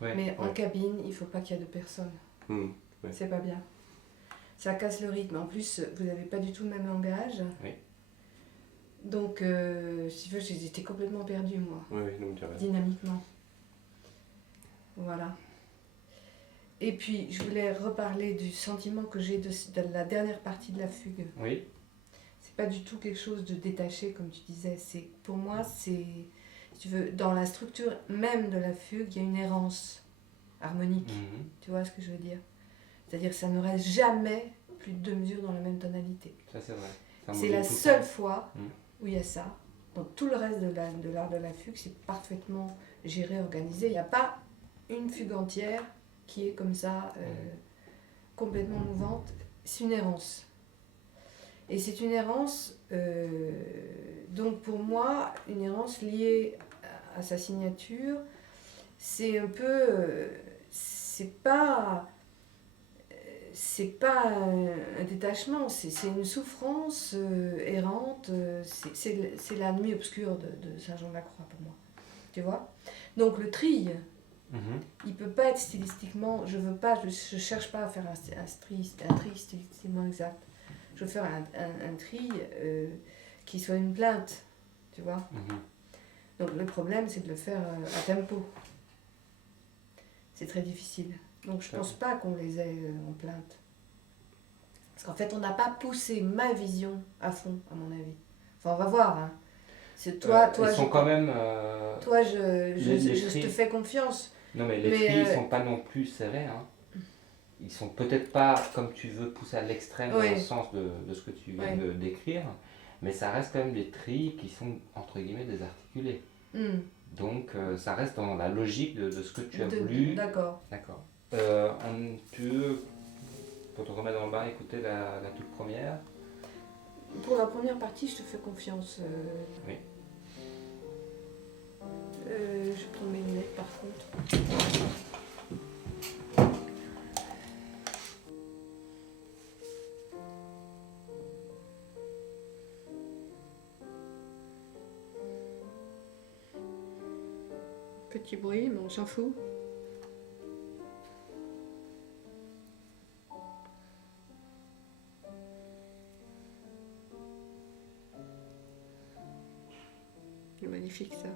Ouais, Mais en ouais. cabine, il ne faut pas qu'il y ait deux personnes. Ouais. C'est pas bien. Ça casse le rythme. En plus, vous n'avez pas du tout le même langage. Oui. Donc, si tu veux, j'étais complètement perdue, moi, Oui, non, tu as raison. dynamiquement. Voilà. Et puis, je voulais reparler du sentiment que j'ai de la dernière partie de la fugue. Oui. C'est pas du tout quelque chose de détaché, comme tu disais. Pour moi, c'est, si tu veux, dans la structure même de la fugue, il y a une errance harmonique. Tu vois ce que je veux dire? C'est-à-dire que ça ne reste jamais plus de deux mesures dans la même tonalité. Ça c'est vrai. Ça C'est module la tout le seule temps. fois où il y a ça. Dans tout le reste de l'art de la fugue, c'est parfaitement géré, organisé. Il n'y a pas une fugue entière qui est comme ça, complètement mouvante. C'est une errance. Et c'est une errance, donc pour moi, une errance liée à sa signature. C'est un peu... c'est pas un détachement, c'est une souffrance errante, c'est la nuit obscure de Saint-Jean-de-la-Croix pour moi, tu vois. Donc le trille, il peut pas être stylistiquement, je cherche pas à faire un trille stylistiquement exact, je veux faire un trille qui soit une plainte, tu vois. Donc le problème c'est de le faire à tempo, c'est très difficile. Donc je pense pas qu'on les ait en plainte. Parce qu'en fait, on n'a pas poussé ma vision à fond, à mon avis. Enfin, on va voir. Hein. C'est toi, ils sont quand même. Toi, je trilles. te fais confiance. Non, mais les trilles ne sont pas non plus serrés. Hein. Ils sont peut-être pas, comme tu veux, poussés à l'extrême dans le sens de ce que tu viens de décrire. Mais ça reste quand même des trilles qui sont, entre guillemets, désarticulés. Donc, ça reste dans la logique de ce que tu as voulu. D'accord. D'accord. Tu veux, pour te remettre dans le bain, écouter la toute première. Pour la première partie, je te fais confiance. Oui. Je prends mes lunettes par contre. Petit bruit, mais on s'en fout. C'est magnifique ça.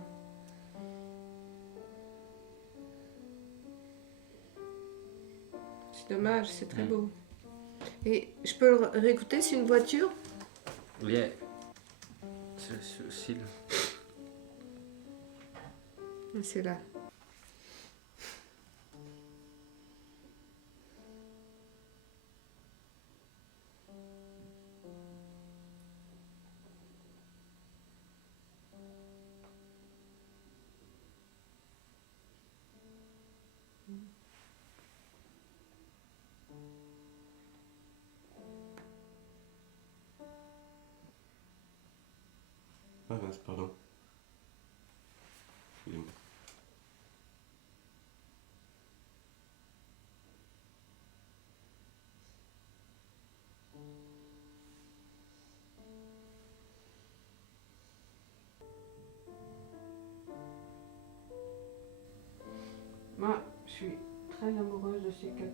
C'est dommage, c'est très beau. Et je peux le réécouter, c'est une voiture? Oui. C'est aussi C'est là. Ah mince, pardon. Excusez-moi. j'ai 4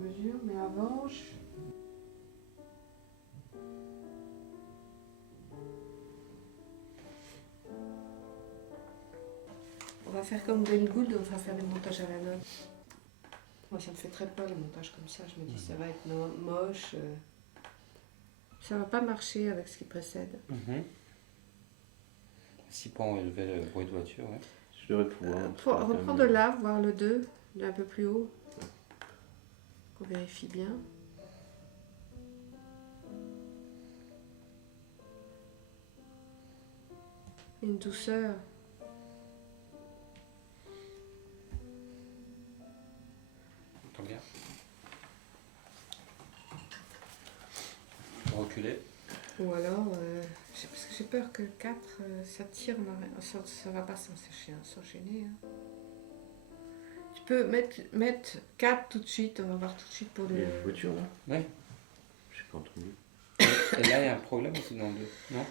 mesures, mais avant, On va faire comme Ben Gould, on va faire des montages à la note. Moi, ça me fait très peur les montages comme ça. Je me dis, ça va être moche. Ça va pas marcher avec ce qui précède. Si pas on élevait le bruit de voiture, ouais. Je devrais pouvoir. Faut reprendre de là, voir le 2, un peu plus haut. Qu'on vérifie bien. Une douceur. Entends bien. Reculer. Ou alors, parce que j'ai peur que 4, ça tire, ça va pas s'enchaîner. Hein. Tu peux mettre 4 tout de suite, on va voir tout de suite pour Il y le... a une voiture là? Oui. Je sais pas entendu. Et là, il y a un problème aussi dans le 2, non?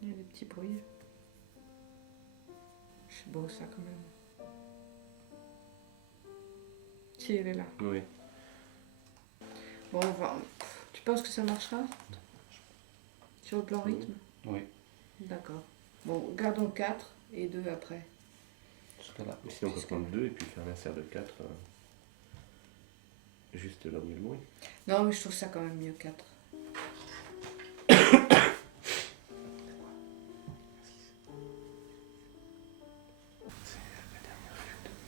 Il y a des petits bruits. C'est beau ça quand même. Si, elle est là. Oui. Bon, on va... Tu penses que ça marchera? Sur le rythme? Oui. D'accord. Bon, gardons 4 et 2 après. Jusque là. Mais sinon, on peut prendre 2 et puis faire l'insert de 4 juste là où il y a le bruit. Non, mais je trouve ça quand même mieux 4.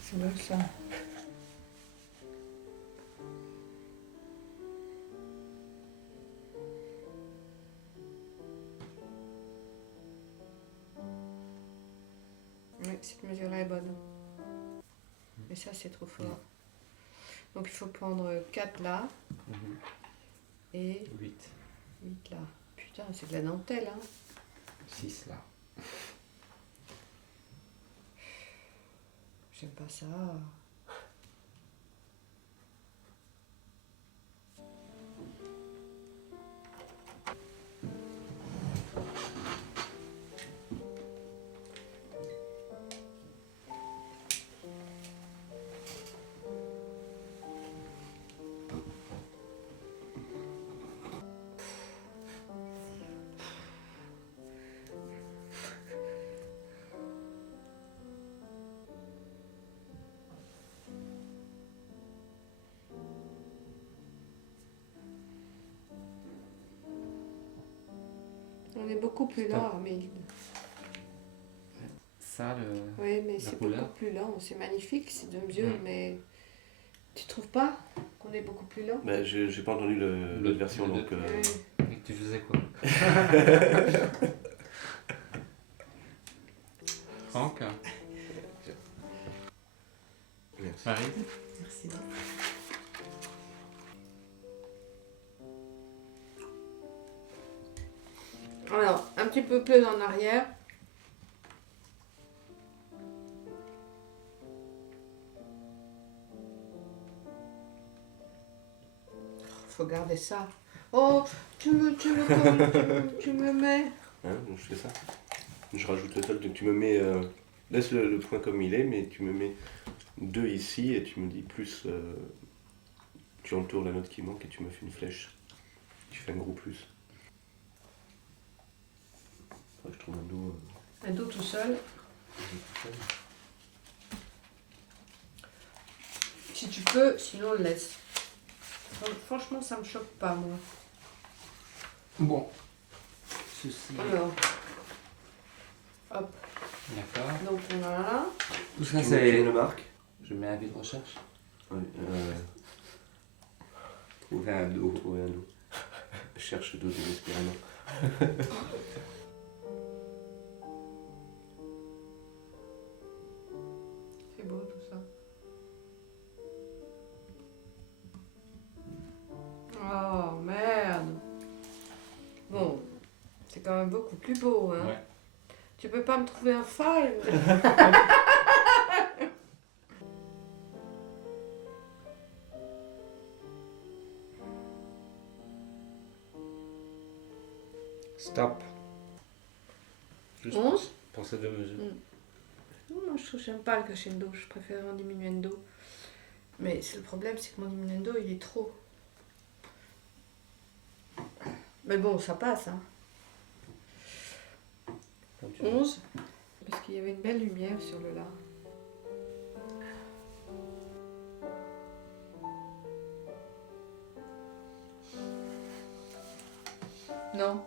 C'est bon ça. Oui, cette mesure-là est bonne. Mais ça, c'est trop fort. Donc, il faut prendre 4 là et 8. 8 là. Putain, c'est de la dentelle, hein. 6 là. J'aime pas ça. On est beaucoup plus lent, mais... Ça, le... Oui, mais la c'est couleur. beaucoup plus lent. C'est magnifique, ces 2 mesures, mais... Tu trouves pas qu'on est beaucoup plus lent? Bah, j'ai pas entendu l'autre version donc. Oui. Et tu faisais quoi? Franck? Merci. Marie? Merci. Alors, un petit peu plus en arrière. Faut garder ça. Oh, tu me mets. Hein, donc je fais ça. Je rajoute le sol, donc tu me mets. Laisse le point comme il est, mais tu me mets 2 ici et tu me dis plus. Tu entoures la note qui manque et tu me fais une flèche. Tu fais un gros plus. Faudrait que je trouve un do. Un dos tout seul. Si tu peux, sinon le laisse. Franchement, ça me choque pas, moi. Bon. Ceci. Alors, hop. D'accord. Donc on a là. Tout ça, Tu c'est... me marques. Je mets avis de recherche. Oui, Trouver un dos. trouver un do. Cherche do désespérément. C'est beau tout ça. Oh merde. Bon, c'est quand même beaucoup plus beau, hein. Ouais. Tu peux pas me trouver un file? Stop. Juste 11? pour ces 2 mesures. Non, moi je trouve j'aime pas le crescendo, je préfère un diminuendo. Mais le problème, c'est que mon diminuendo, il est trop. Mais bon, ça passe. Hein. Comme tu veux. 11. Parce qu'il y avait une belle lumière sur le lard. Non.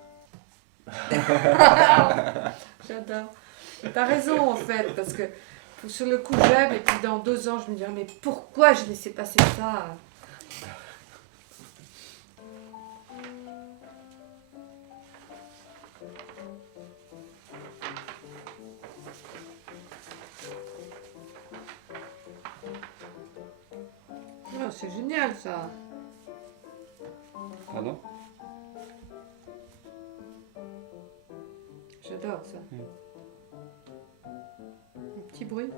J'adore. T'as raison en fait, parce que sur le coup j'aime, et puis dans 2 ans je me dirais mais pourquoi j'ai laissé passer ça? Oh, c'est génial ça. Pardon? J'adore ça. Un petit bruit.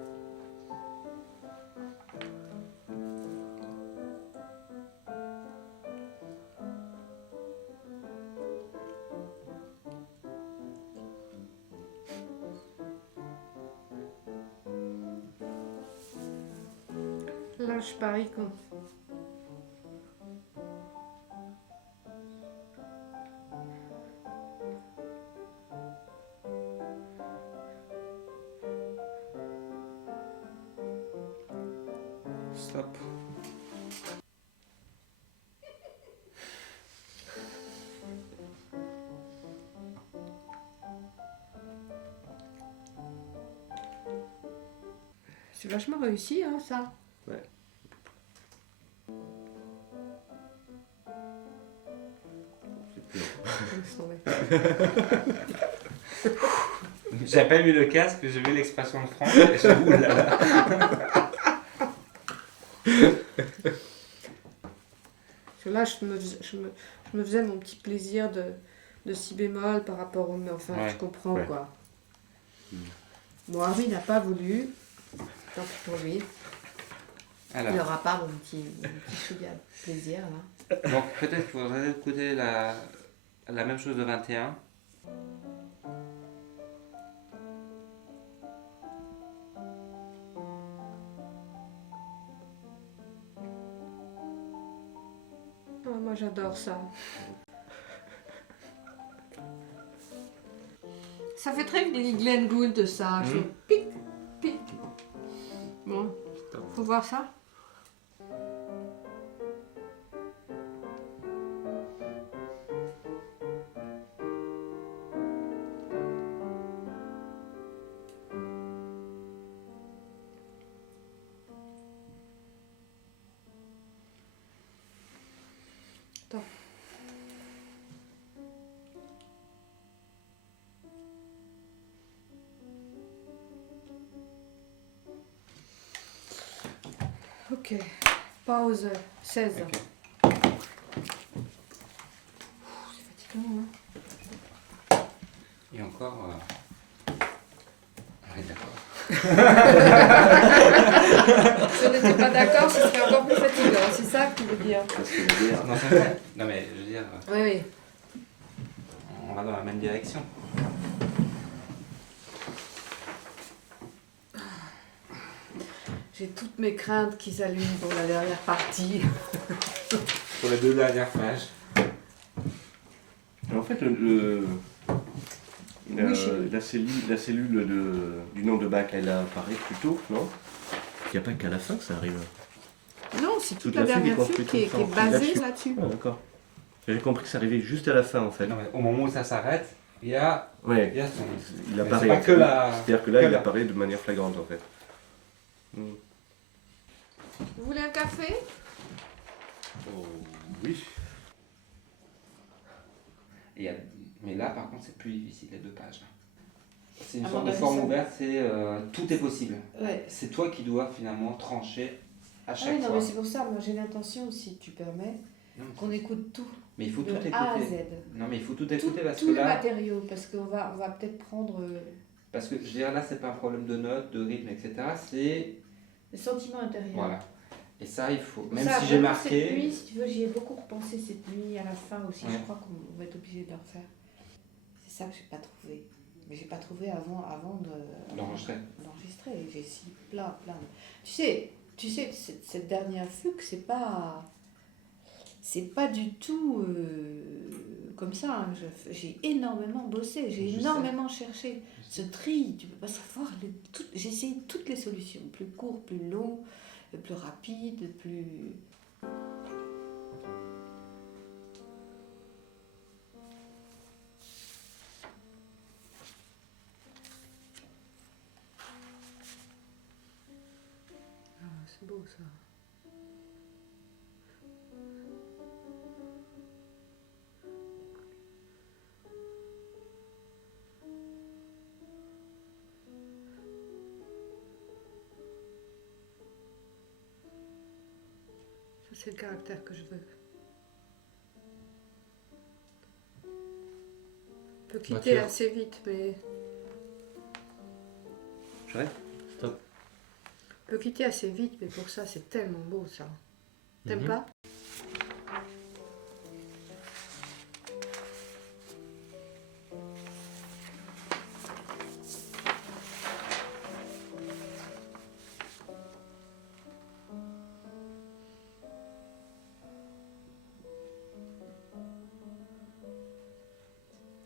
Là, je parie qu'on... Stop. C'est vachement réussi, hein, ça. Ouais. C'est plus J'ai pas mis le casque, j'ai vu l'expression de Franck et j'ai dit oulala. Parce que là, je me faisais mon petit plaisir de si bémol par rapport au... Mais enfin, Ouais, je comprends, ouais. quoi. Bon, Harvey n'a pas voulu. Tant pis pour lui. Il Alors, n'aura pas mon petit chouïa de plaisir, là. donc peut-être qu'il faudrait écouter la même chose de 21. Oh, moi, j'adore ça. Ça fait très Glenn Gould, ça. Je fais pic, pic. Bon, faut voir ça. Attends. Ok, pause 16. Ok. C'est fatigant, hein. Et encore. On est d'accord. Si on n'était pas d'accord, ce serait encore plus fatigant. C'est ça que tu veux dire. Non, c'est vrai. Non, mais je veux dire, Oui, oui. on va dans la même direction. J'ai toutes mes craintes qui s'allument pour la dernière partie. Pour les 2 dernières pages. En fait, Oui, chérie. la cellule du nom de Bach, elle apparaît plus tôt, non? Il n'y a pas qu'à la fin que ça arrive. Non, c'est toute Toute la la fugue est dernière fugue construite qui est ensemble. basée Là-dessus. là-dessus. Ah, d'accord. J'avais compris que ça arrivait juste à la fin, en fait. Non, mais au moment où ça s'arrête, il y a Ouais, son. il Mais apparaît. c'est pas que la- C'est-à-dire que là, que il la- apparaît de manière flagrante, en fait. Vous voulez un café? Oh, oui. Mais là, par contre, c'est plus difficile, les 2 pages. C'est une À sorte mon de avis, forme ça- ouverte, c'est tout est possible. Ouais. C'est toi qui dois finalement trancher à Ah chaque oui, non, fois. mais c'est pour ça, moi j'ai l'intention, si tu permets, Non, qu'on écoute tout, mais il faut de tout A à Z. écouter. Non, mais il faut tout écouter parce Tous que les là, matériaux, parce qu'on va peut-être prendre parce que je veux dire là, c'est pas un problème de notes, de rythme, etc. C'est les sentiments intérieurs. voilà. Et ça, il faut. Même Ça, si j'ai vraiment, Cette marqué, nuit, si tu veux, j'y ai beaucoup repensé cette nuit, à la fin aussi, Ouais. je crois qu'on va être obligé de le refaire. C'est ça que j'ai pas trouvé. Mais j'ai pas trouvé avant d'enregistrer. d'enregistrer. J'ai si plein. Tu sais, Tu sais, cette dernière fugue, c'est pas du tout comme ça. Hein. J'ai énormément bossé, j'ai Je énormément cherché. Ce tri, tu peux pas savoir. J'ai essayé toutes les solutions, plus court, plus long, plus rapide, plus. Ah, c'est beau ça. Ça, c'est le caractère que je veux. On peut quitter Voiture. assez vite, mais J'arrête. Stop. on peut quitter assez vite, mais pour ça, c'est tellement beau ça. T'aimes Mhm. pas?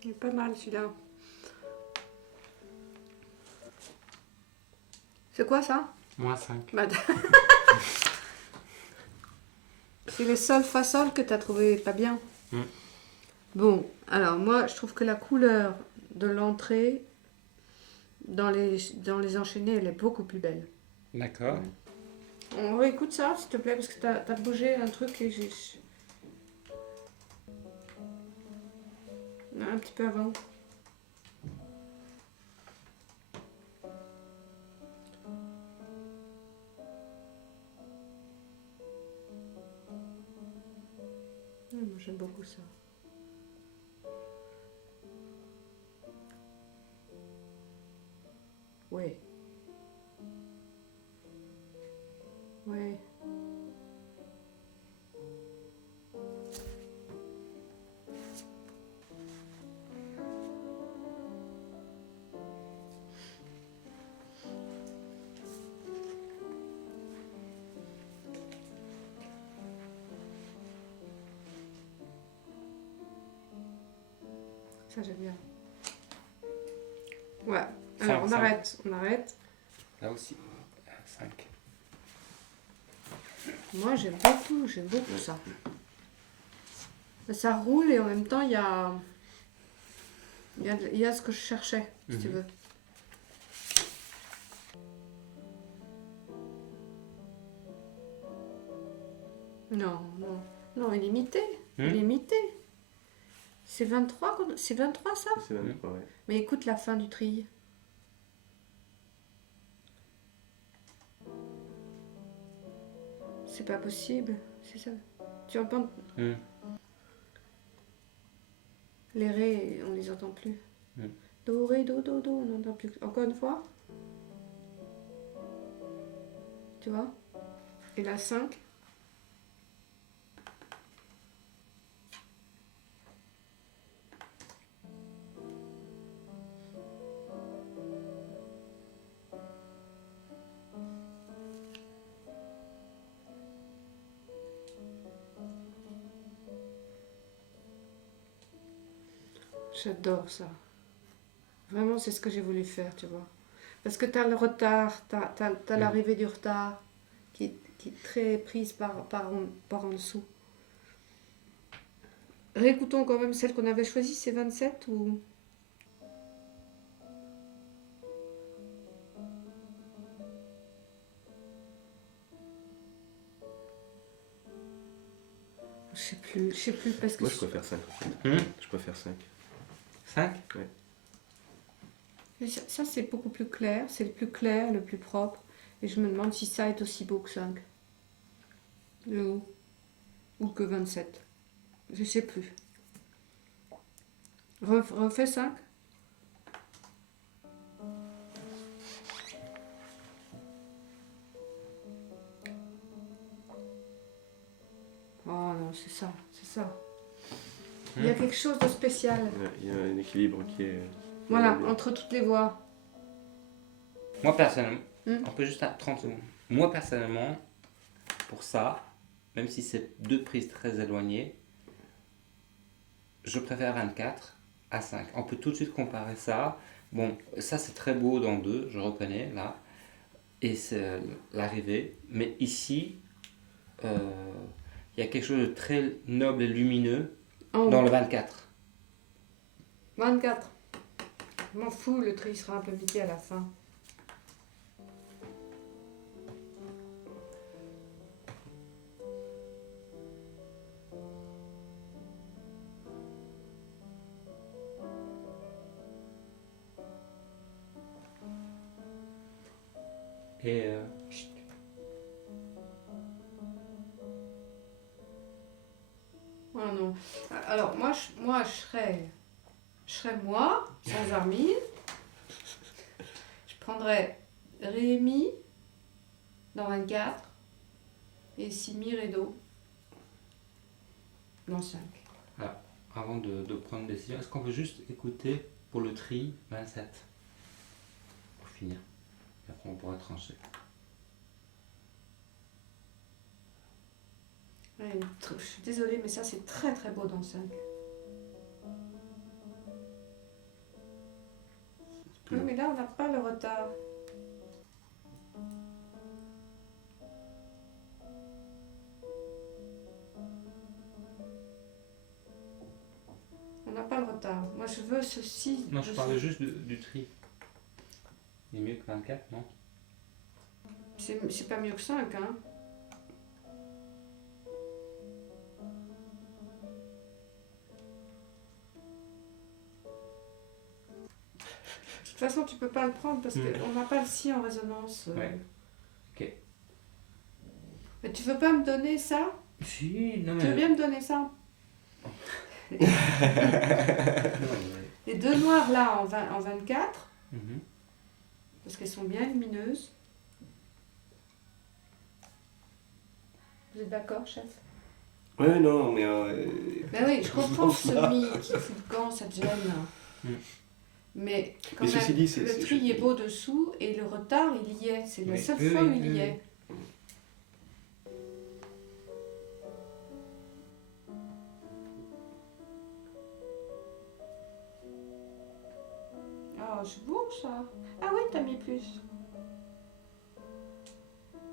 Il est pas mal celui-là. C'est quoi ça? -5. Bah, c'est le sol fa sol que t'as trouvé pas bien. Mm. Bon, alors moi je trouve que la couleur de l'entrée dans les enchaînés elle est beaucoup plus belle. D'accord. On réécoute ça s'il te plaît parce que t'as bougé un truc et j'ai. Un petit peu avant. Moi j'aime beaucoup ça. Oui. Oui. Ça j'aime bien. Ouais. Alors on Cinq. arrête. Là aussi. 5. Moi j'aime beaucoup ça. Ça roule et en même temps il y a ce que je cherchais, si tu Mhm. veux. Non, il est imité. Il est imité. C'est 23, c'est 23 ça? C'est 23, ouais. Mais écoute la fin du tri. C'est pas possible, c'est ça. Tu entends Mm. les rés, on les entend plus. Mm. Do, ré, do, on n'entend plus. Encore une fois. Tu vois? Et la 5. J'adore ça. Vraiment, c'est ce que j'ai voulu faire, tu vois. Parce que tu as le retard, t'as l'arrivée du retard qui est très prise par en dessous. Réécoutons quand même celle qu'on avait choisie, c'est 27 ou... Je sais plus parce que... Moi, je préfère 5. Je préfère 5. 5. Ouais. Mais ça c'est beaucoup plus clair, c'est le plus clair, le plus propre. Et je me demande si ça est aussi beau que 5. Le haut. Ou que 27. Je sais plus. Refais 5. Oh non, c'est ça, c'est ça. Il y a quelque chose de spécial. Il y a un équilibre qui est... Voilà, entre toutes les voix. Moi personnellement, Mm. on peut juste à 30 secondes. moi personnellement, pour ça, même si c'est deux prises très éloignées, je préfère 24 à 5. On peut tout de suite comparer ça. Bon, ça c'est très beau dans 2, je reconnais là, et c'est l'arrivée. Mais ici, il y a quelque chose de très noble et lumineux dans le 24. 24. Je m'en fous, le tri sera un peu vité à la fin. Et Ah non. Alors, moi, je serais moi, sans Armin. Je prendrais Rémi dans 24 et Simi Redo dans 5. avant de prendre une décision, est-ce qu'on peut juste écouter pour le tri 27 pour finir? Et après on pourra trancher. Ouais, je suis désolée, mais ça c'est très très beau dans 5. Oui, mais là on n'a pas le retard. On n'a pas le retard. Moi je veux ceci. Non, je parlais juste du tri. Il est mieux que 24, non? C'est pas mieux que 5, hein. De toute façon, tu peux pas le prendre parce qu'on n'a pas le si en résonance. Ouais. Ok. Mais tu veux pas me donner ça? Si, non mais... Tu veux bien me donner ça? Non, mais- Les deux noirs là en 24, Mhm. parce qu'elles sont bien lumineuses. Vous êtes d'accord, chef? Ouais, non, mais. Ben oui, je comprends ce semi qui fout le camp, ça te gêne. Mm. Mais quand Mais même, ceci dit, c'est- le c'est- tri est beau dessous et le retard, il y est. C'est la Oui. seule Oui, fois oui, où il oui, y oui. est. Ah, c'est beau ça. Ah oui, t'as mis plus.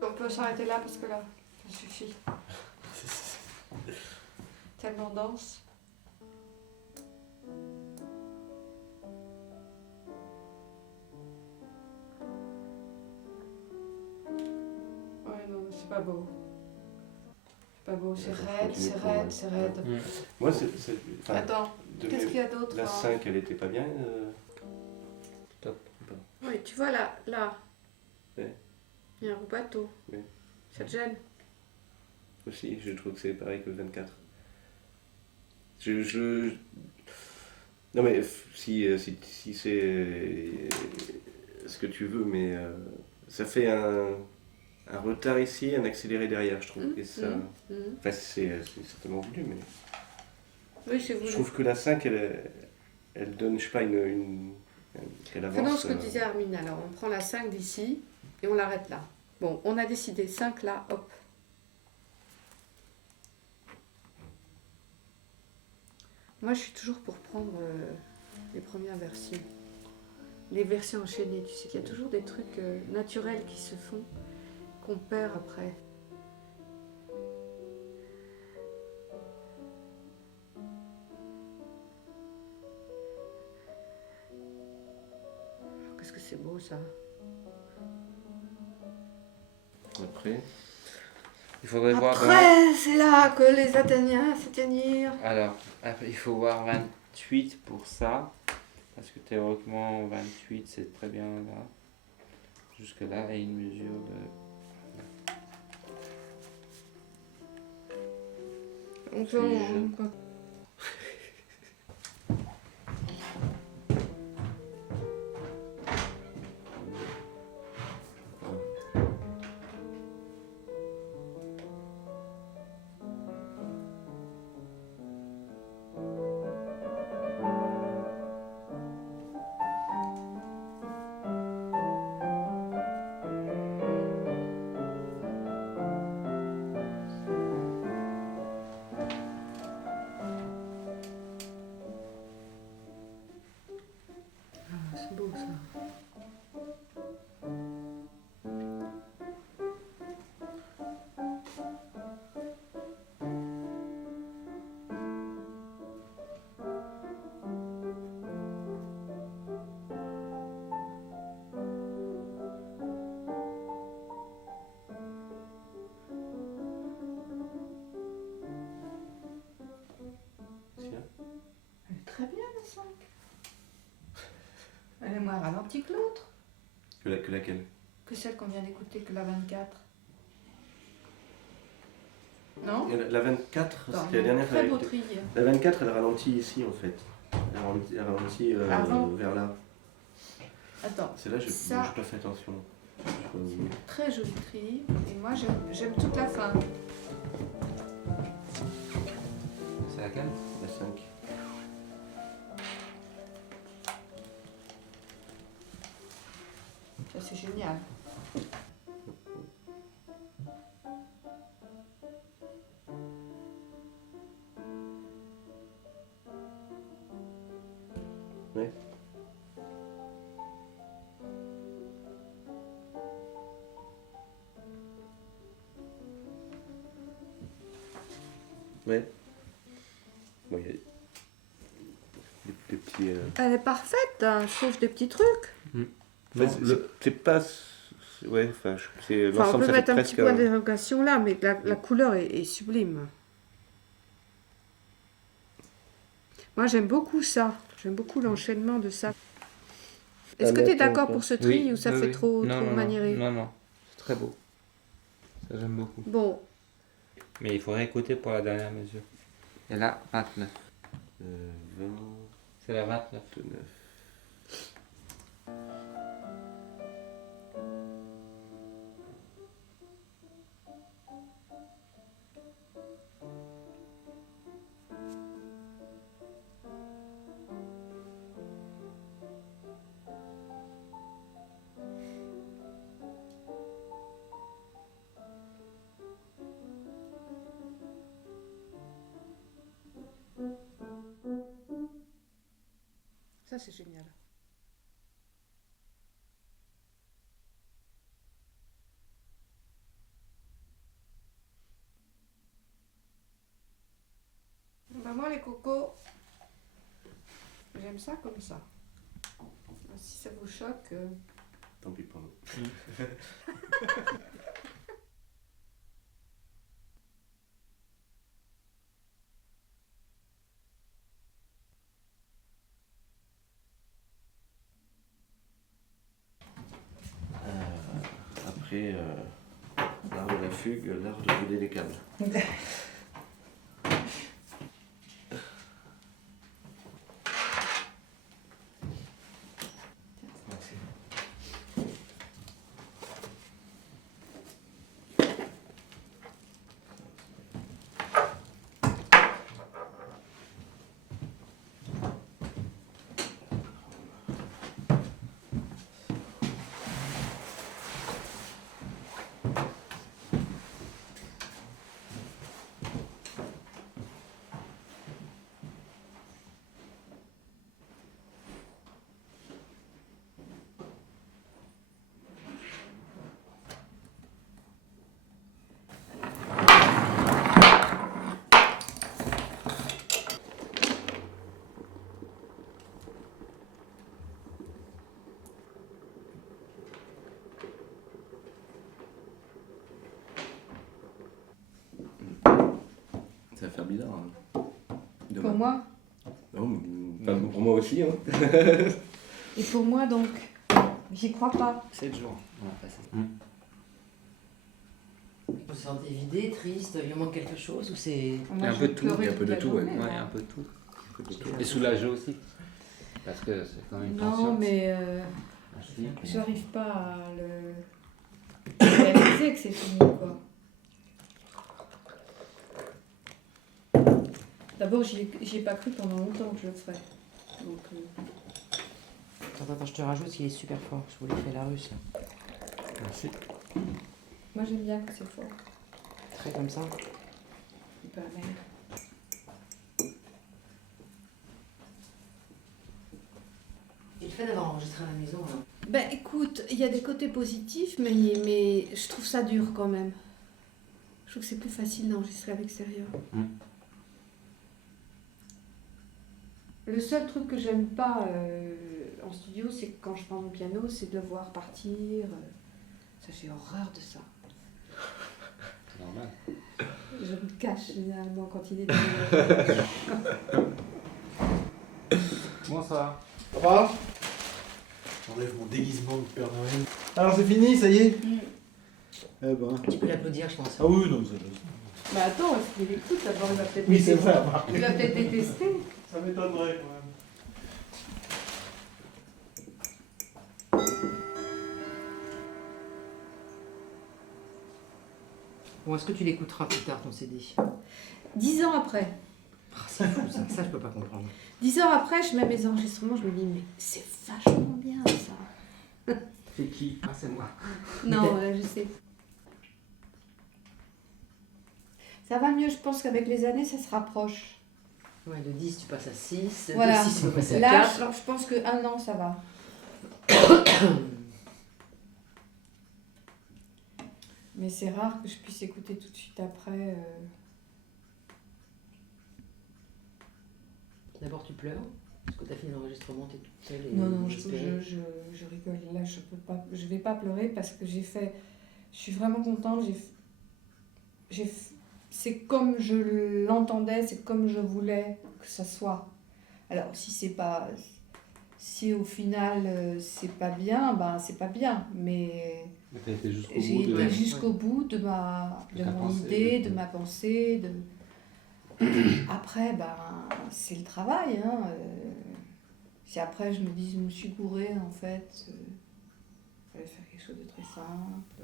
On peut s'arrêter là parce que là, ça suffit. Tellement dense. Ouais, non, c'est pas beau. C'est pas beau, c'est raide, c'est raide, c'est raide. Mm. Moi, enfin, Attends, de qu'est-ce mes- qu'il y a d'autre La hein 5, elle était pas bien. Top. Oui, tu vois là. Ouais. Il y a un bateau. Oui. Ça te gêne? Aussi, je trouve que c'est pareil que le 24. Non, mais si c'est ce que tu veux, mais ça fait un retard ici, un accéléré derrière, je trouve. Et ça, enfin, c'est certainement voulu, mais Oui, c'est voulu. je trouve que la 5, elle donne, je sais pas, qu'elle avance. Faisons ce que disait Armin alors. On prend la 5 d'ici et on l'arrête là. Bon, on a décidé 5 là, hop. Moi, je suis toujours pour prendre les premières versions. Les versions enchaînées. Tu sais qu'il y a toujours des trucs naturels qui se font, qu'on perd après. Qu'est-ce que c'est beau ça. Après, Il faudrait voir... Après, c'est là que les Athéniens s'atteignirent. Alors, après, il faut voir 28 pour ça. Parce que théoriquement, 28, c'est très bien là. Jusque là, et une mesure de... On peut- moins ralentie que l'autre, Que laquelle? que celle qu'on vient d'écouter, que la 24. Non? La 24, Attends, c'était la dernière très fois. beau tri. La 24, elle ralentit ici en fait. Elle ralentit Avant. vers là. Attends, C'est là, je ça- n'ai pas fait attention. très joli tri. Et moi, j'aime toute la fin. C'est laquelle? La 5. Ça, c'est génial. Ouais. Ouais. Bon, il y a des petits. Elle est parfaite, hein, sauf des petits trucs. Enfin, c'est pas. Ouais, enfin, c'est Enfin, on l'ensemble, peut ça mettre fait un presque. petit point d'interrogation là, mais la couleur est sublime. Moi, j'aime beaucoup ça. J'aime beaucoup l'enchaînement de ça. Est-ce que tu es d'accord pour ce tri ou ça fait trop maniéré? Non, non, c'est très beau. Ça, j'aime beaucoup. Bon, Mais il faudrait écouter pour la dernière mesure. Et là, 29. 29. C'est la 29. ça c'est génial. Bah, moi, les cocos, j'aime ça comme ça. Si ça vous choque... Tant pis pour nous. Après, l'art de la fugue, l'art de rouler les câbles. Ça va faire bizarre. Hein. Demain. Pour moi. Non, pas pour moi aussi. Hein. Et pour moi donc, j'y crois pas. 7 jours. On va passer. Vous vous sentez vidé, triste, il vous manque quelque chose ou c'est... Moi, un je peu de tout, pleurais il y a un peu toute de la tout, journée, Ouais, moi. un peu de tout. Et soulagé aussi. Parce que c'est quand même une Non, tension. mais Aussi. j'arrive pas à le réaliser que c'est fini quoi. D'abord, j'y ai pas cru pendant longtemps que je le ferais. Donc, Attends, je te rajoute qu'il est super fort. Je vous l'ai fait la russe. Là. Merci. moi j'aime bien que c'est fort. Très comme ça. C'est pas amer. Et le fait d'avoir enregistré à la maison, hein. Ben écoute, il y a des côtés positifs, mais je trouve ça dur quand même. Je trouve que c'est plus facile d'enregistrer à l'extérieur. Le seul truc que j'aime pas en studio, c'est que quand je prends mon piano, c'est de le voir partir. Ça, j'ai horreur de ça. C'est normal. Je me cache généralement quand il est dans le... Bonsoir. Au revoir. J'enlève mon déguisement de Père Noël. Alors c'est fini, ça y est. Eh ben. Tu peux l'applaudir, je pense. Ah oui, non, ça. Mais attends, est-ce qu'il écoute d'abord, il va peut-être Oui, c'est détester. vrai. Il va peut-être détester. Ça m'étonnerait quand même. Bon, est-ce que tu l'écouteras plus tard ton CD? 10 ans après. Ah, c'est fou ça, je peux pas comprendre. 10 ans après, je mets mes enregistrements, je me dis, mais c'est vachement bien ça. C'est qui? Ah, c'est moi. Non, je sais. Ça va mieux, je pense qu'avec les années, ça se rapproche. Ouais, de 10, tu passes à 6. Voilà. De 6, tu peux passer à Là, 4. je pense que 1 an, ça va. Mais c'est rare que je puisse écouter tout de suite après. D'abord, tu pleures. Parce que tu as fini l'enregistrement, tu es toute seule. Et Non, je désespérée. rigole. Là, je vais pas pleurer parce que j'ai fait. Je suis vraiment contente. C'est comme je l'entendais, c'est comme je voulais que ça soit. Alors, si au final c'est pas bien, ben c'est pas bien. Mais Tu as été jusqu'au j'ai bout été de... jusqu'au bout de ta mon pensée, idée, de- de ma pensée. Après, ben, c'est le travail. Hein. Si après je me suis gourée, en fait, il fallait faire quelque chose de très simple.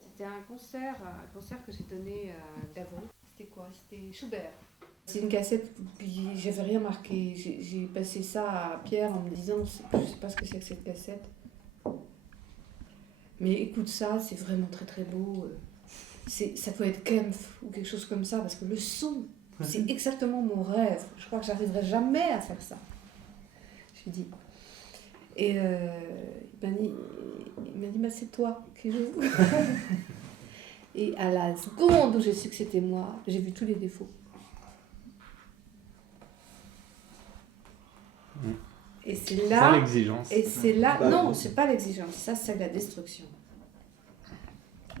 C'était un concert que j'ai donné à Davos. C'était quoi? C'était Schubert. C'est une cassette, puis j'avais rien marqué. J'ai passé ça à Pierre en me disant, je sais pas ce que c'est que cette cassette. Mais écoute ça, c'est vraiment très très beau. Ça peut être Kempf ou quelque chose comme ça, parce que le son, c'est exactement mon rêve. Je crois que j'arriverai jamais à faire ça. Je lui dis. Et il m'a dit, bah, c'est toi qui joues. Et à la seconde où j'ai su que c'était moi, j'ai vu tous les défauts. Et c'est C'est là. ça l'exigence. Et c'est là. Bah, Non, c'est pas l'exigence, ça c'est la destruction.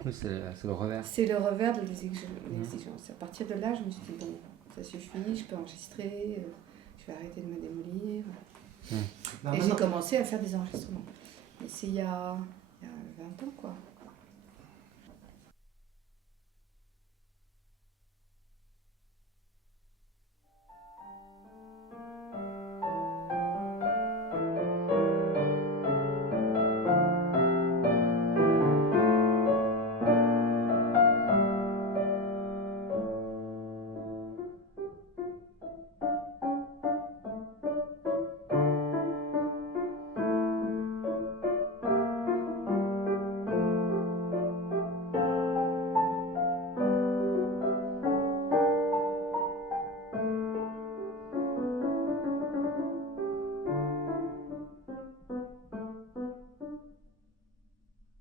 Oui, c'est le revers. C'est le revers de l'exigence. À partir de là, je me suis dit, bon, ça suffit, je peux enregistrer, je vais arrêter de me démolir. Non, Et non, j'ai non. commencé à faire des enregistrements. Mais c'est il y a 20 ans, quoi.